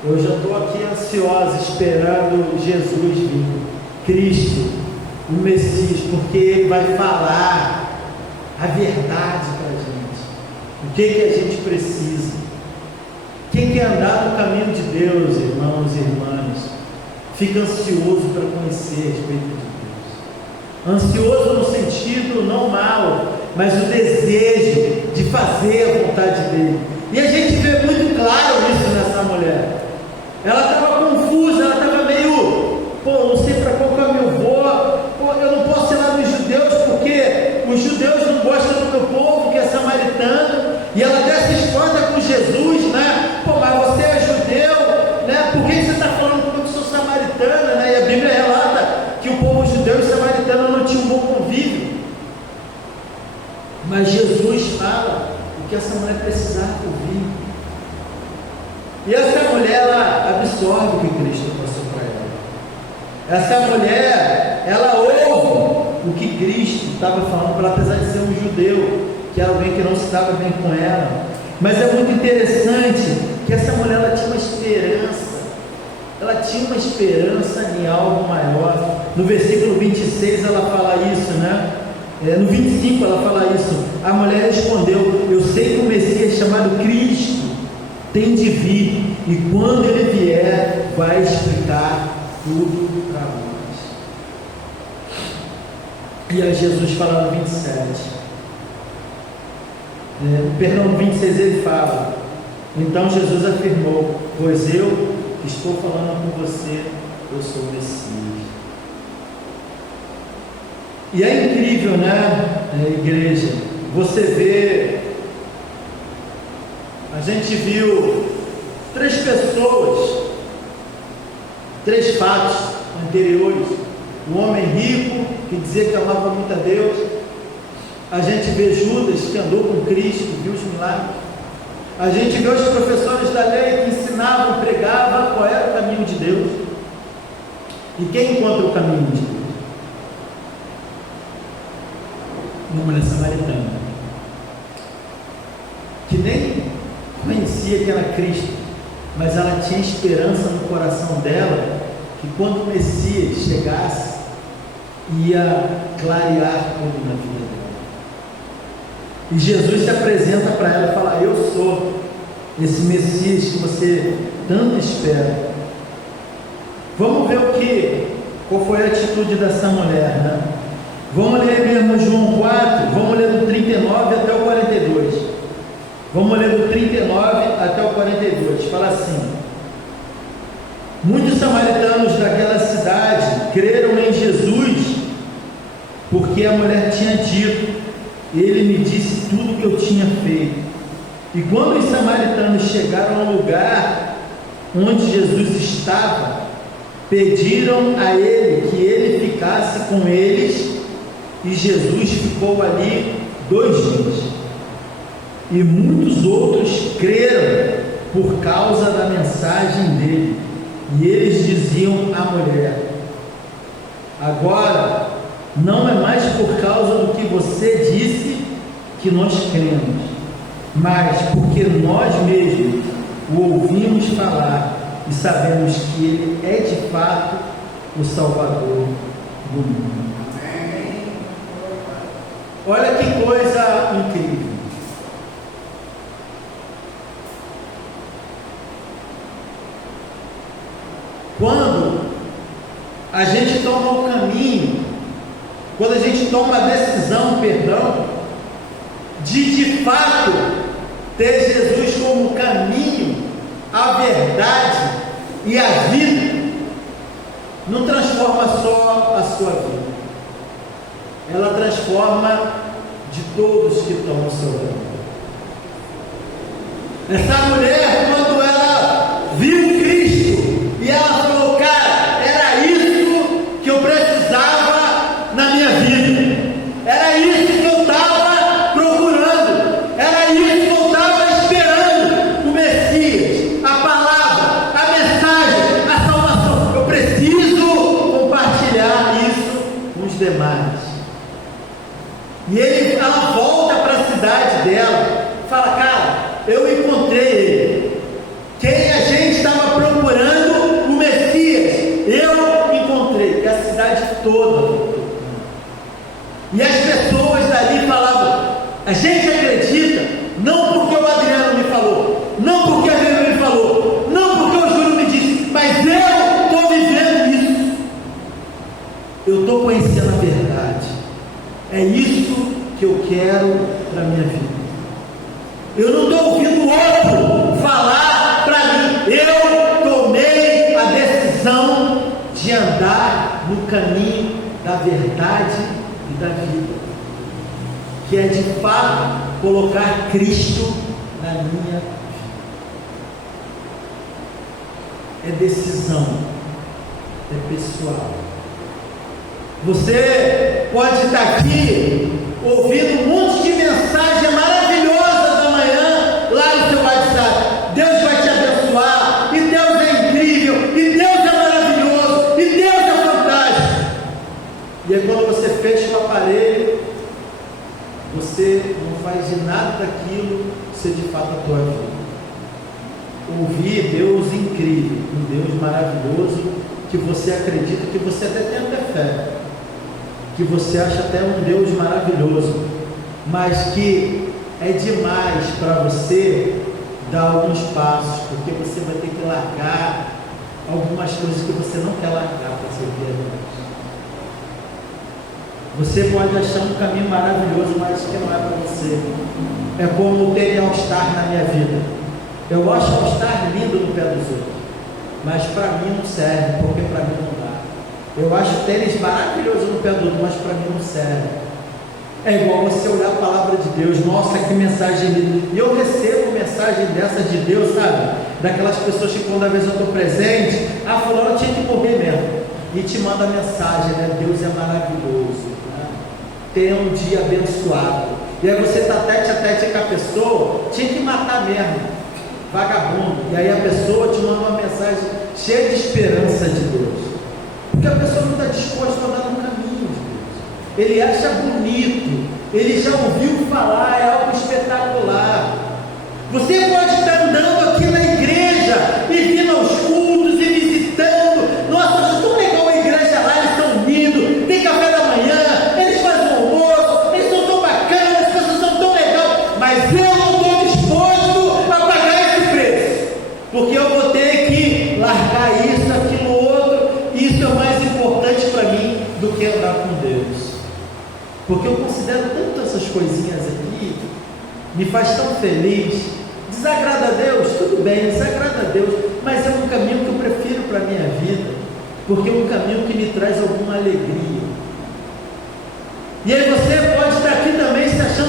eu já estou aqui ansiosa, esperando Jesus vir, Cristo, o Messias, porque Ele vai falar a verdade para a gente, o que a gente precisa. Quem quer andar no caminho de Deus, irmãos e irmãs, fica ansioso para conhecer a respeito de Deus. Ansioso no sentido não mal, mas o desejo de fazer a vontade dele. E a gente vê muito claro isso nessa mulher. Ela estava confusa, ela estava meio, não sei para qual caminho eu vou, eu não posso ir lá nos judeus, porque os judeus não gostam do meu povo, que é samaritano, e ela até se espanta com Jesus, né? Mas você é judeu, né? Por que você está falando comigo que eu sou samaritana, né? E a Bíblia relata que o povo judeu e samaritano não tinham um bom convívio. Mas Jesus fala o que essa mulher precisava ouvir. E essa mulher, ela absorve o que Cristo passou para ela. Essa mulher, ela ouve o que Cristo estava falando para ela, apesar de ser um judeu, que era alguém que não se dava bem com ela. Mas é muito interessante que essa mulher, ela tinha uma esperança. Ela tinha uma esperança em algo maior. No versículo 26 ela fala isso, né? No 25 ela fala isso. A mulher respondeu: eu sei que o Messias chamado Cristo tem de vir, e quando ele vier vai explicar tudo para nós. E aí Jesus fala no 27, no 26 ele fala: então Jesus afirmou: pois eu que estou falando com você, eu sou o Messias. E é incrível, né, igreja, você vê, a gente viu 3 pessoas, 3 fatos anteriores. O homem rico, que dizia que amava muito a Deus. A gente vê Judas, que andou com Cristo, viu os milagres. A gente vê os professores da lei que ensinavam, pregavam qual era o caminho de Deus. E quem encontra o caminho de Deus? Uma mulher samaritana, que nem conhecia que era Cristo, mas ela tinha esperança no coração dela, que quando o Messias chegasse, ia clarear tudo na vida dela. E Jesus se apresenta para ela e fala: eu sou esse Messias que você tanto espera. Vamos ver qual foi a atitude dessa mulher, né? Vamos ler mesmo João 4, vamos ler do 39 até o 42. Vamos ler do 39 até o 42. Fala assim: muitos samaritanos daquela cidade creram em Jesus, porque a mulher tinha dito: ele me disse tudo o que eu tinha feito. E quando os samaritanos chegaram ao lugar onde Jesus estava, pediram a ele que ele ficasse com eles, e Jesus ficou ali 2 dias. E muitos outros creram por causa da mensagem dele. E eles diziam à mulher: agora não é mais por causa do que você disse que nós cremos, mas porque nós mesmos o ouvimos falar e sabemos que ele é de fato o Salvador do mundo. Olha que coisa incrível. Quando a gente toma o caminho, quando a gente toma a decisão, de fato ter Jesus como o caminho, a verdade e a vida, não transforma só a sua vida, ela transforma de todos que estão ao seu redor. Essa mulher, quando ela viu Cristo, e ela falou: cara, era isso que eu precisava na minha vida, era isso que eu estava procurando, era isso que eu estava esperando, o Messias, a palavra, a mensagem, a salvação. Eu preciso compartilhar isso com os demais. E ela volta para a cidade dela, fala: cara, eu encontrei ele, quem a gente estava procurando, o Messias, eu encontrei. E a cidade toda, e as pessoas dali falavam: a gente acredita, não porque o Adriano me falou, não porque a Adriano me falou, não porque o Júlio me disse, mas eu estou vivendo isso, eu estou conhecendo a verdade, é isso que eu quero para a minha vida. Eu não estou ouvindo o outro falar para mim, eu tomei a decisão de andar no caminho da verdade e da vida, que é de fato colocar Cristo na minha vida. É decisão, é pessoal. Você pode estar aqui ouvindo um monte de mensagem maravilhosa da manhã lá no seu WhatsApp. Deus vai te abençoar, e Deus é incrível, e Deus é maravilhoso, e Deus é fantástico. E aí quando você fecha o aparelho, você não faz de nada daquilo ser de fato a tua vida. Ouvir Deus incrível, um Deus maravilhoso, que você acredita, que você até tem até fé, que você acha até um Deus maravilhoso, mas que é demais para você dar alguns passos, porque você vai ter que largar algumas coisas que você não quer largar para servir a Deus. Você pode achar um caminho maravilhoso, mas que não é para você. É como ter All-Star na minha vida. Eu acho All-Star lindo no pé dos outros, mas para mim não serve, porque para mim não dá. Eu acho tênis maravilhoso no pé do outro, mas para mim não serve. É igual você olhar a palavra de Deus. Nossa, que mensagem linda. E eu recebo mensagem dessa de Deus, sabe? Daquelas pessoas que quando às vezes eu estou presente, fulano tinha que morrer mesmo. E te manda mensagem, né? Deus é maravilhoso, né? Tenha um dia abençoado. E aí você está tete a tete com a pessoa, tinha que matar mesmo, vagabundo. E aí a pessoa te manda uma mensagem cheia de esperança de Deus, porque a pessoa não está disposta a andar no caminho de Deus. Ele acha bonito, ele já ouviu falar, é algo espetacular. Você pode estar andando aqui na igreja e vindo aos cultos e visitando. Nossa, tão legal a igreja lá, eles são unidos, tem café da manhã, eles fazem almoço, eles são tão bacanas, as pessoas são tão legais, mas eu não estou disposto a pagar esse preço, porque eu vou ter que largar isso, aquilo, outro. Isso é mais importante para mim do que andar com Deus, porque eu considero tanto essas coisinhas aqui, me faz tão feliz. Desagrada a Deus? Tudo bem, desagrada a Deus, mas é um caminho que eu prefiro para a minha vida, porque é um caminho que me traz alguma alegria. E aí você pode estar aqui também se achando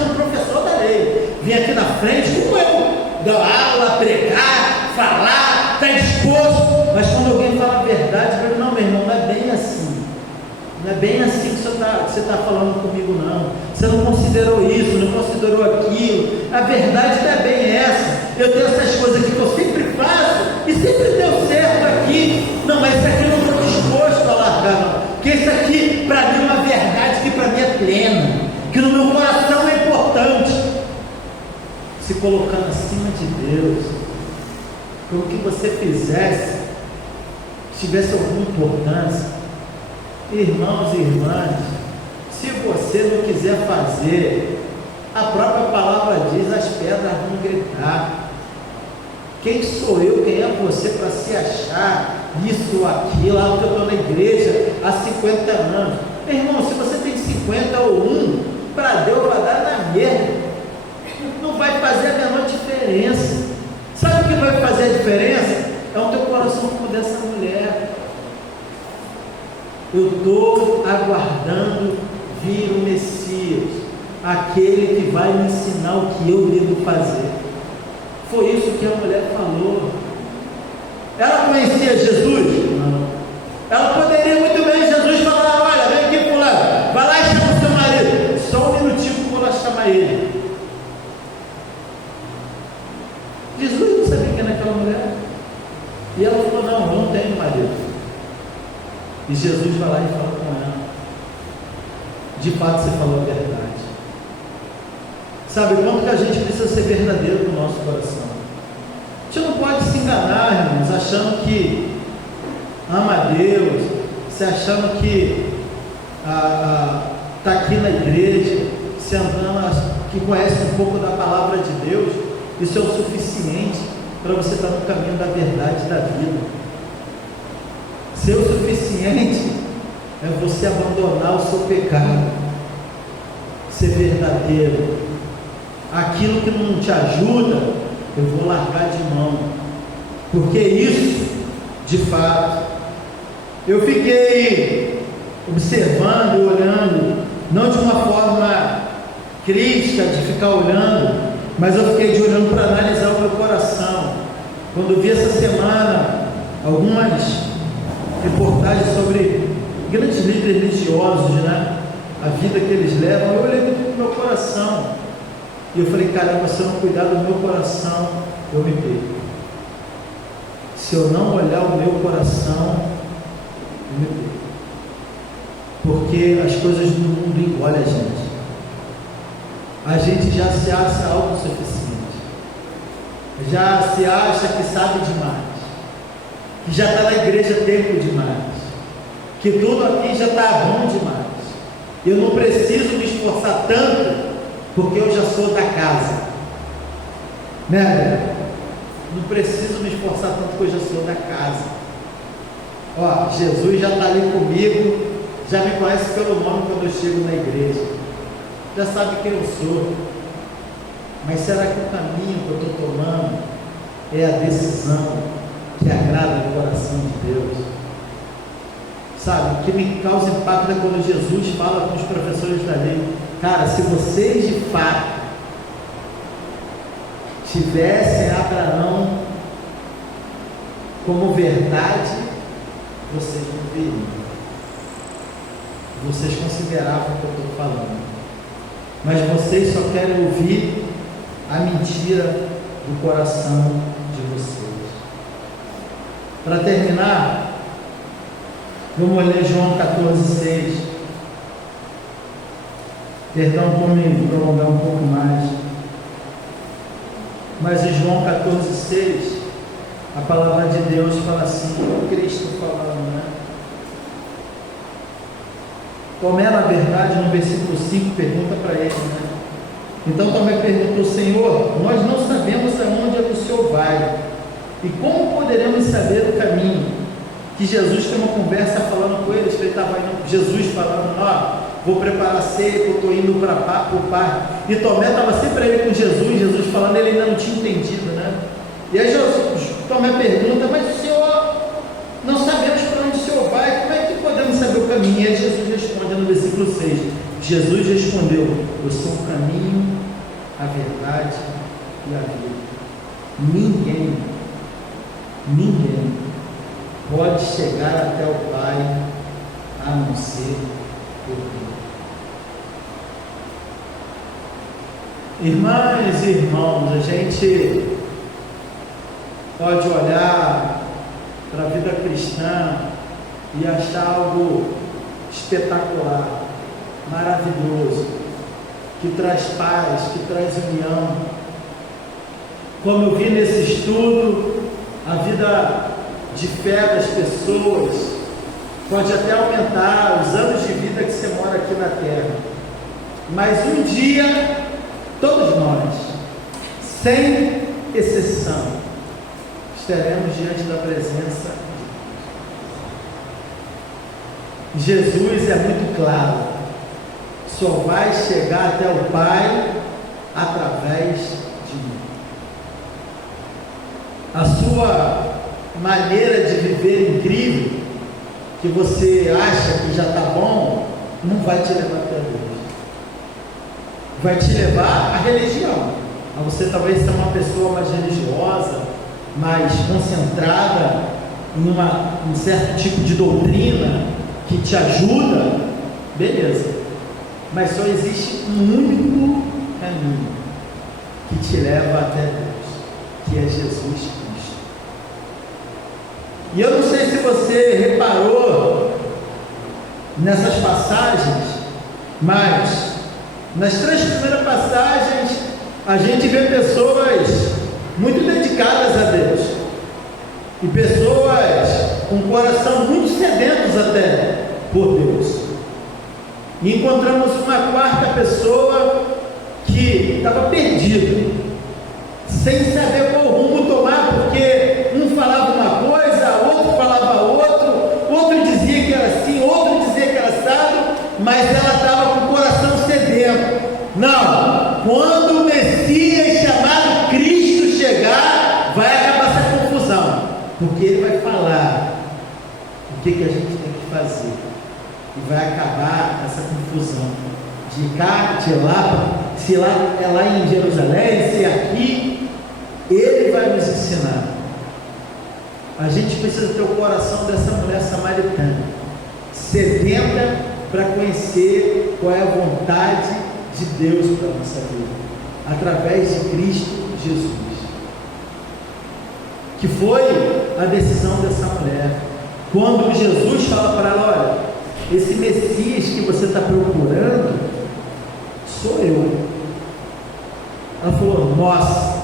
que você está falando comigo, não. Você não considerou isso, não considerou aquilo. A verdade não é bem essa. Eu tenho essas coisas aqui que eu sempre faço e sempre deu certo aqui. Não, mas isso aqui eu não estou disposto a largar, não. Porque isso aqui, para mim, é uma verdade que para mim é plena, que no meu coração é importante. Se colocando acima de Deus, como que você fizesse, tivesse alguma importância. Irmãos e irmãs, se você não quiser fazer, a própria palavra diz, as pedras vão gritar. Quem sou eu, quem é você para se achar isso ou aquilo? Eu estou na igreja há 50 anos. Meu irmão, se você tem 50 ou 1, para Deus vai dar na merda. Não vai fazer a menor diferença. Sabe o que vai fazer a diferença? É o teu coração como dessa mulher. Eu estou aguardando vir o Messias, aquele que vai me ensinar o que eu devo fazer. Foi isso que a mulher falou. Ela conhecia Jesus? Não. Ela poderia muito bem, Jesus falar: olha, vem aqui fulano, vai lá e chama o seu marido. Só um minutinho que eu vou lá chamar ele. Jesus não sabia quem era aquela mulher. E ela falou: não, eu não tenho marido. E Jesus vai lá e fala com ela: de fato você falou a verdade. Sabe quanto que a gente precisa ser verdadeiro no nosso coração? A gente não pode se enganar, irmãos, achando que ama a Deus, se achando que está aqui na igreja, se andando, que conhece um pouco da palavra de Deus. Isso é o suficiente para você estar no caminho da verdade da vida. Ser o suficiente é você abandonar o seu pecado, ser verdadeiro. Aquilo que não te ajuda, eu vou largar de mão, porque isso, de fato, eu fiquei observando e olhando, não de uma forma crítica, de ficar olhando, mas eu fiquei de olhando para analisar o meu coração. Quando eu vi essa semana algumas reportagens sobre grandes líderes religiosos, né? A vida que eles levam, eu olhei muito para o meu coração. E eu falei: caramba, se eu não cuidar do meu coração, eu me perco. Se eu não olhar o meu coração, eu me perco. Porque as coisas do mundo engolem a gente. A gente já se acha autossuficiente, já se acha que sabe demais, que já está na igreja tempo demais, que tudo aqui já está bom demais. Eu não preciso me esforçar tanto, porque eu já sou da casa, né? Não preciso me esforçar tanto, porque eu já sou da casa. Ó, Jesus já está ali comigo, já me conhece pelo nome quando eu chego na igreja, já sabe quem eu sou. Mas será que o caminho que eu estou tomando é a decisão que agrada o coração de Deus? Sabe, o que me causa impacto é quando Jesus fala com os professores da lei: cara, se vocês de fato tivessem Abraão como verdade, vocês não veriam. Vocês consideravam o que eu estou falando, mas vocês só querem ouvir a mentira do coração de vocês. Para terminar, vamos ler João 14,6. Perdão por me prolongar um pouco mais, mas em João 14,6, a palavra de Deus fala assim, o Cristo falando, né? Tomé, na verdade, no versículo 5, pergunta para ele, né? Então Tomé perguntou: Senhor, nós não sabemos aonde é que o Senhor vai, e como poderemos saber o caminho? Que Jesus tem uma conversa falando com eles, ele estava indo, Jesus falando: ó, vou preparar a ceia, eu estou indo para o Pai. E Tomé estava sempre aí com Jesus falando, ele ainda não tinha entendido, né? E aí Tomé pergunta: mas o Senhor, não sabemos para onde o Senhor vai, como é que podemos saber o caminho? E aí Jesus responde no versículo 6, Jesus respondeu: eu sou o caminho, a verdade e a vida. Ninguém pode chegar até o Pai a não ser por mim. Irmãs e irmãos, a gente pode olhar para a vida cristã e achar algo espetacular, maravilhoso, que traz paz, que traz união. Como eu vi nesse estudo, a vida de fé das pessoas pode até aumentar os anos de vida que você mora aqui na terra, mas um dia todos nós, sem exceção, estaremos diante da presença de Deus. Jesus é muito claro, só vai chegar até o Pai através de mim. A sua maneira de viver incrível, que você acha que já está bom, não vai te levar até Deus. Vai te levar à religião, a você talvez ser uma pessoa mais religiosa, mais concentrada em um certo tipo de doutrina que te ajuda, beleza, mas só existe um único caminho que te leva até Deus, que é Jesus Cristo. E eu não sei se você reparou nessas passagens, mas nas 3 primeiras passagens, a gente vê pessoas muito dedicadas a Deus, e pessoas com o coração muito sedentos até por Deus. E encontramos uma 4ª pessoa que estava perdida, sem saber qual rumo tomar, porque um falava uma coisa, outro falava outro dizia que era assim, outro dizia que era assado, mas ela estava com o coração sedento. Não, quando o Messias chamado Cristo chegar, vai acabar essa confusão, porque ele vai falar o que a gente tem que fazer, e vai acabar essa confusão de cá, de lá, se lá é lá em Jerusalém, se é aqui. Ele vai nos ensinar. A gente precisa ter o coração dessa mulher samaritana, sedenta para conhecer qual é a vontade de Deus para a nossa vida, através de Cristo Jesus, que foi a decisão dessa mulher. Quando Jesus fala para ela: olha, esse Messias que você está procurando sou eu. Ela falou: nossa,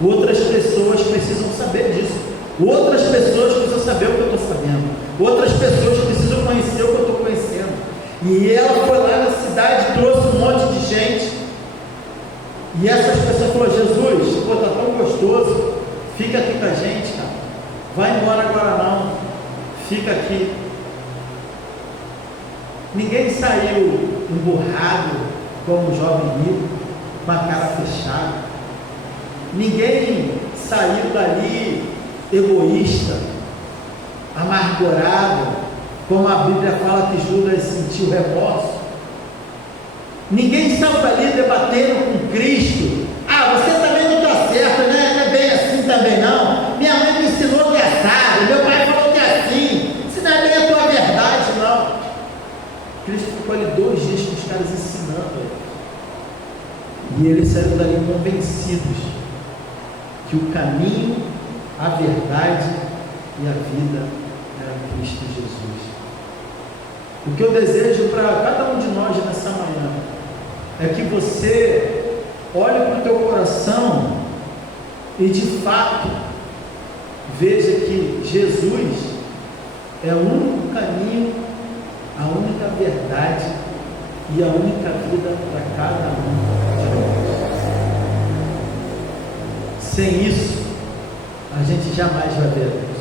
outras pessoas precisam saber disso, outras pessoas precisam saber o que eu estou sabendo, outras pessoas precisam conhecer o que eu estou conhecendo. E ela foi lá na cidade, trouxe um monte de gente, e essas pessoas falaram: Jesus, pô, está tão gostoso, fica aqui com a gente, cara, vai embora agora não, fica aqui. Ninguém saiu emburrado como um jovem rico, com a cara fechada. Ninguém saiu dali egoísta, amargurado, como a Bíblia fala que Judas sentiu remorso. Ninguém saiu dali debatendo com Cristo: ah, você também não está certo, né? Não é bem assim também não. Minha mãe me ensinou que é assado, meu pai falou que é assim. Isso não é bem a tua verdade, não. Cristo ficou ali 2 dias com os caras ensinando eles. E eles saíram dali convencidos que o caminho, a verdade e a vida era Cristo Jesus. O que eu desejo para cada um de nós nessa manhã é que você olhe para o teu coração e de fato veja que Jesus é o único caminho, a única verdade e a única vida para cada um de nós. Sem isso, a gente jamais vai ver Deus,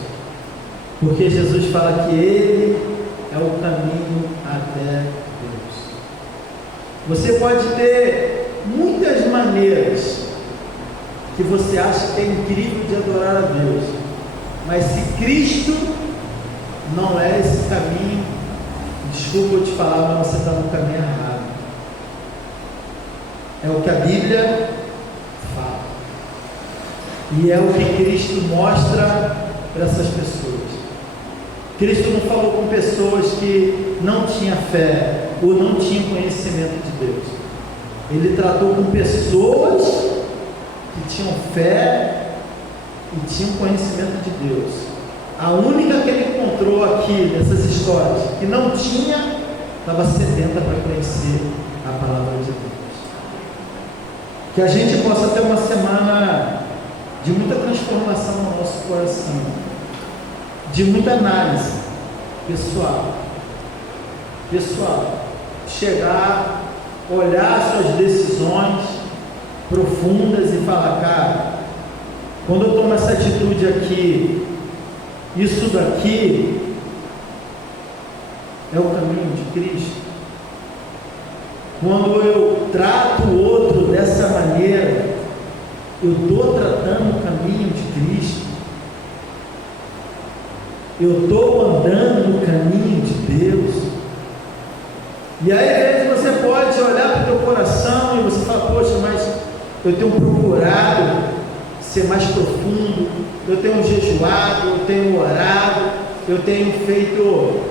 porque Jesus fala que Ele é o caminho até Deus. Você pode ter muitas maneiras que você acha que é incrível de adorar a Deus, mas se Cristo não é esse caminho, desculpa eu te falar, mas você está no caminho errado. É o que a Bíblia fala, e é o que Cristo mostra para essas pessoas. Cristo não falou com pessoas que não tinham fé ou não tinham conhecimento de Deus. Ele tratou com pessoas que tinham fé e tinham conhecimento de Deus. A única que ele encontrou aqui nessas histórias que não tinha, estava sedenta para conhecer a palavra de Deus. Que a gente possa ter uma semana de muita transformação no nosso coração, de muita análise pessoal, chegar, olhar suas decisões profundas e falar, cara, quando eu tomo essa atitude aqui, isso daqui é o caminho de Cristo. Quando eu trato o outro dessa maneira, eu estou tratando o caminho de Cristo. Eu estou andando no caminho de Deus. E aí, às vezes, você pode olhar para o teu coração e você fala, poxa, mas eu tenho procurado ser mais profundo, eu tenho jejuado, eu tenho orado, eu tenho feito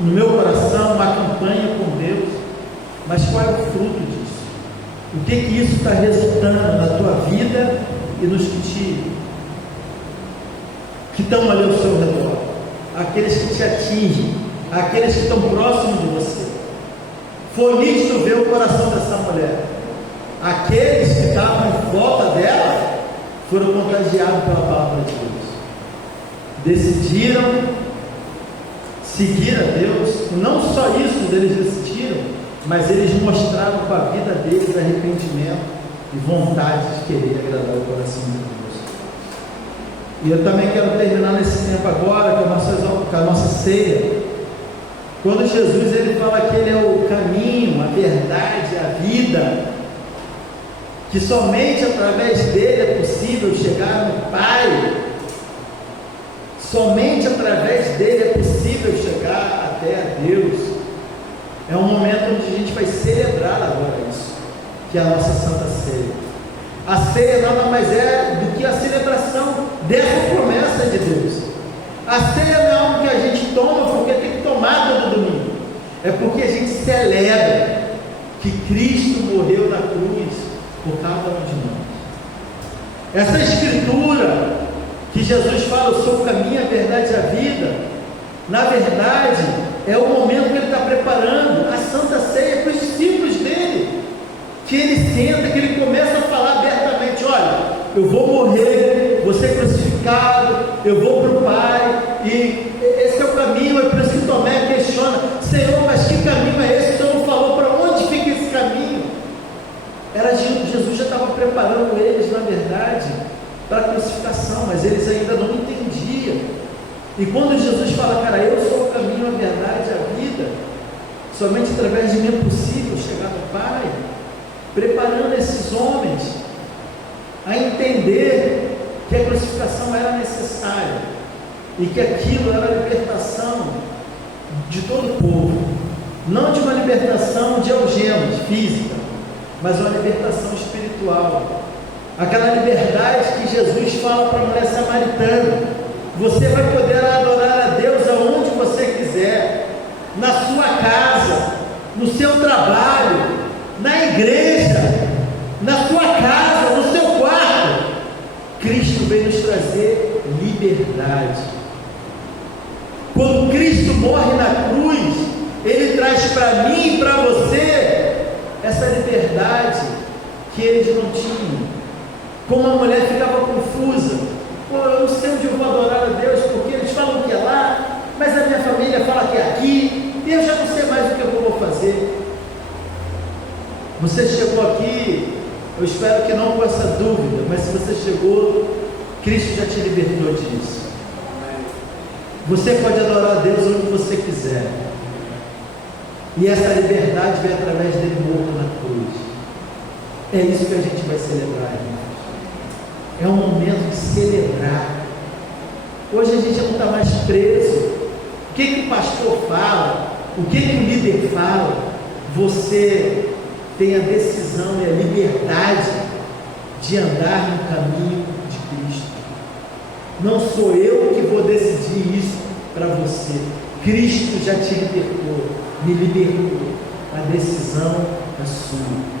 no meu coração uma campanha com Deus, mas qual é o fruto disso? O que isso está resultando na tua vida e nos que estão ali ao seu redor, aqueles que te atingem, aqueles que estão próximos de você? Foi nítido ver o coração dessa mulher. Aqueles que estavam em volta dela foram contagiados pela palavra de Deus, decidiram seguir a Deus. Não só isso eles decidiram, mas eles mostraram com a vida deles arrependimento e vontade de querer agradar o coração de Deus. E eu também quero terminar nesse tempo agora com a nossa ceia. Quando Jesus ele fala que ele é o caminho, a verdade, a vida, que somente através dele é possível chegar no Pai, somente através dele é possível chegar até a Deus. É um momento onde a gente vai celebrar agora isso, que é a nossa Santa Ceia. A ceia nada mais é do que a celebração dessa promessa de Deus. A ceia não é algo que a gente toma porque tem que tomar todo domingo, é porque a gente celebra que Cristo morreu na cruz por cada um de nós. Essa escritura que Jesus fala, eu sou o caminho, a verdade e a vida, na verdade é o momento que ele está preparando a Santa Ceia para os discípulos dele, que ele senta, que ele começa a falar abertamente, olha, eu vou morrer, vou ser crucificado, eu vou para o Pai, e esse é o caminho. É por isso que Tomé questiona, Senhor, mas que caminho é esse? O Senhor não falou para onde fica esse caminho? Jesus já estava preparando eles, na verdade, para a crucificação, mas eles ainda não entendiam. E quando Jesus fala, cara, eu sou o caminho, a verdade e a vida, somente através de mim é possível chegar no Pai, preparando esses homens a entender que a crucificação era necessária e que aquilo era a libertação de todo o povo, não de uma libertação de algemas física, mas uma libertação espiritual, aquela liberdade que Jesus fala para a mulher samaritana: você vai poder adorar a Deus aonde você quiser, na sua casa, no seu trabalho, na igreja, na sua casa, no seu quarto. Cristo veio nos trazer liberdade. Quando Cristo morre na cruz, Ele traz para mim e para você essa liberdade que eles não tinham. Como a mulher ficava confusa, pô, eu não sei onde eu vou adorar a Deus, porque eles falam que é lá, mas a minha família fala que é aqui, e eu já não sei mais o que eu vou fazer. Você chegou aqui, eu espero que não com essa dúvida, mas se você chegou, Cristo já te libertou disso. Você pode adorar a Deus onde você quiser, e essa liberdade vem através dele morto na cruz. É isso que a gente vai celebrar, irmãos. É um momento de celebrar. Hoje a gente não está mais preso. O que o pastor fala, o que o líder fala, você tem a decisão e a liberdade de andar no caminho de Cristo. Não sou eu que vou decidir isso para você. Cristo já te libertou, me libertou. a decisão é sua.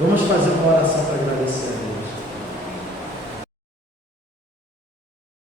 Vamos fazer uma oração para agradecer.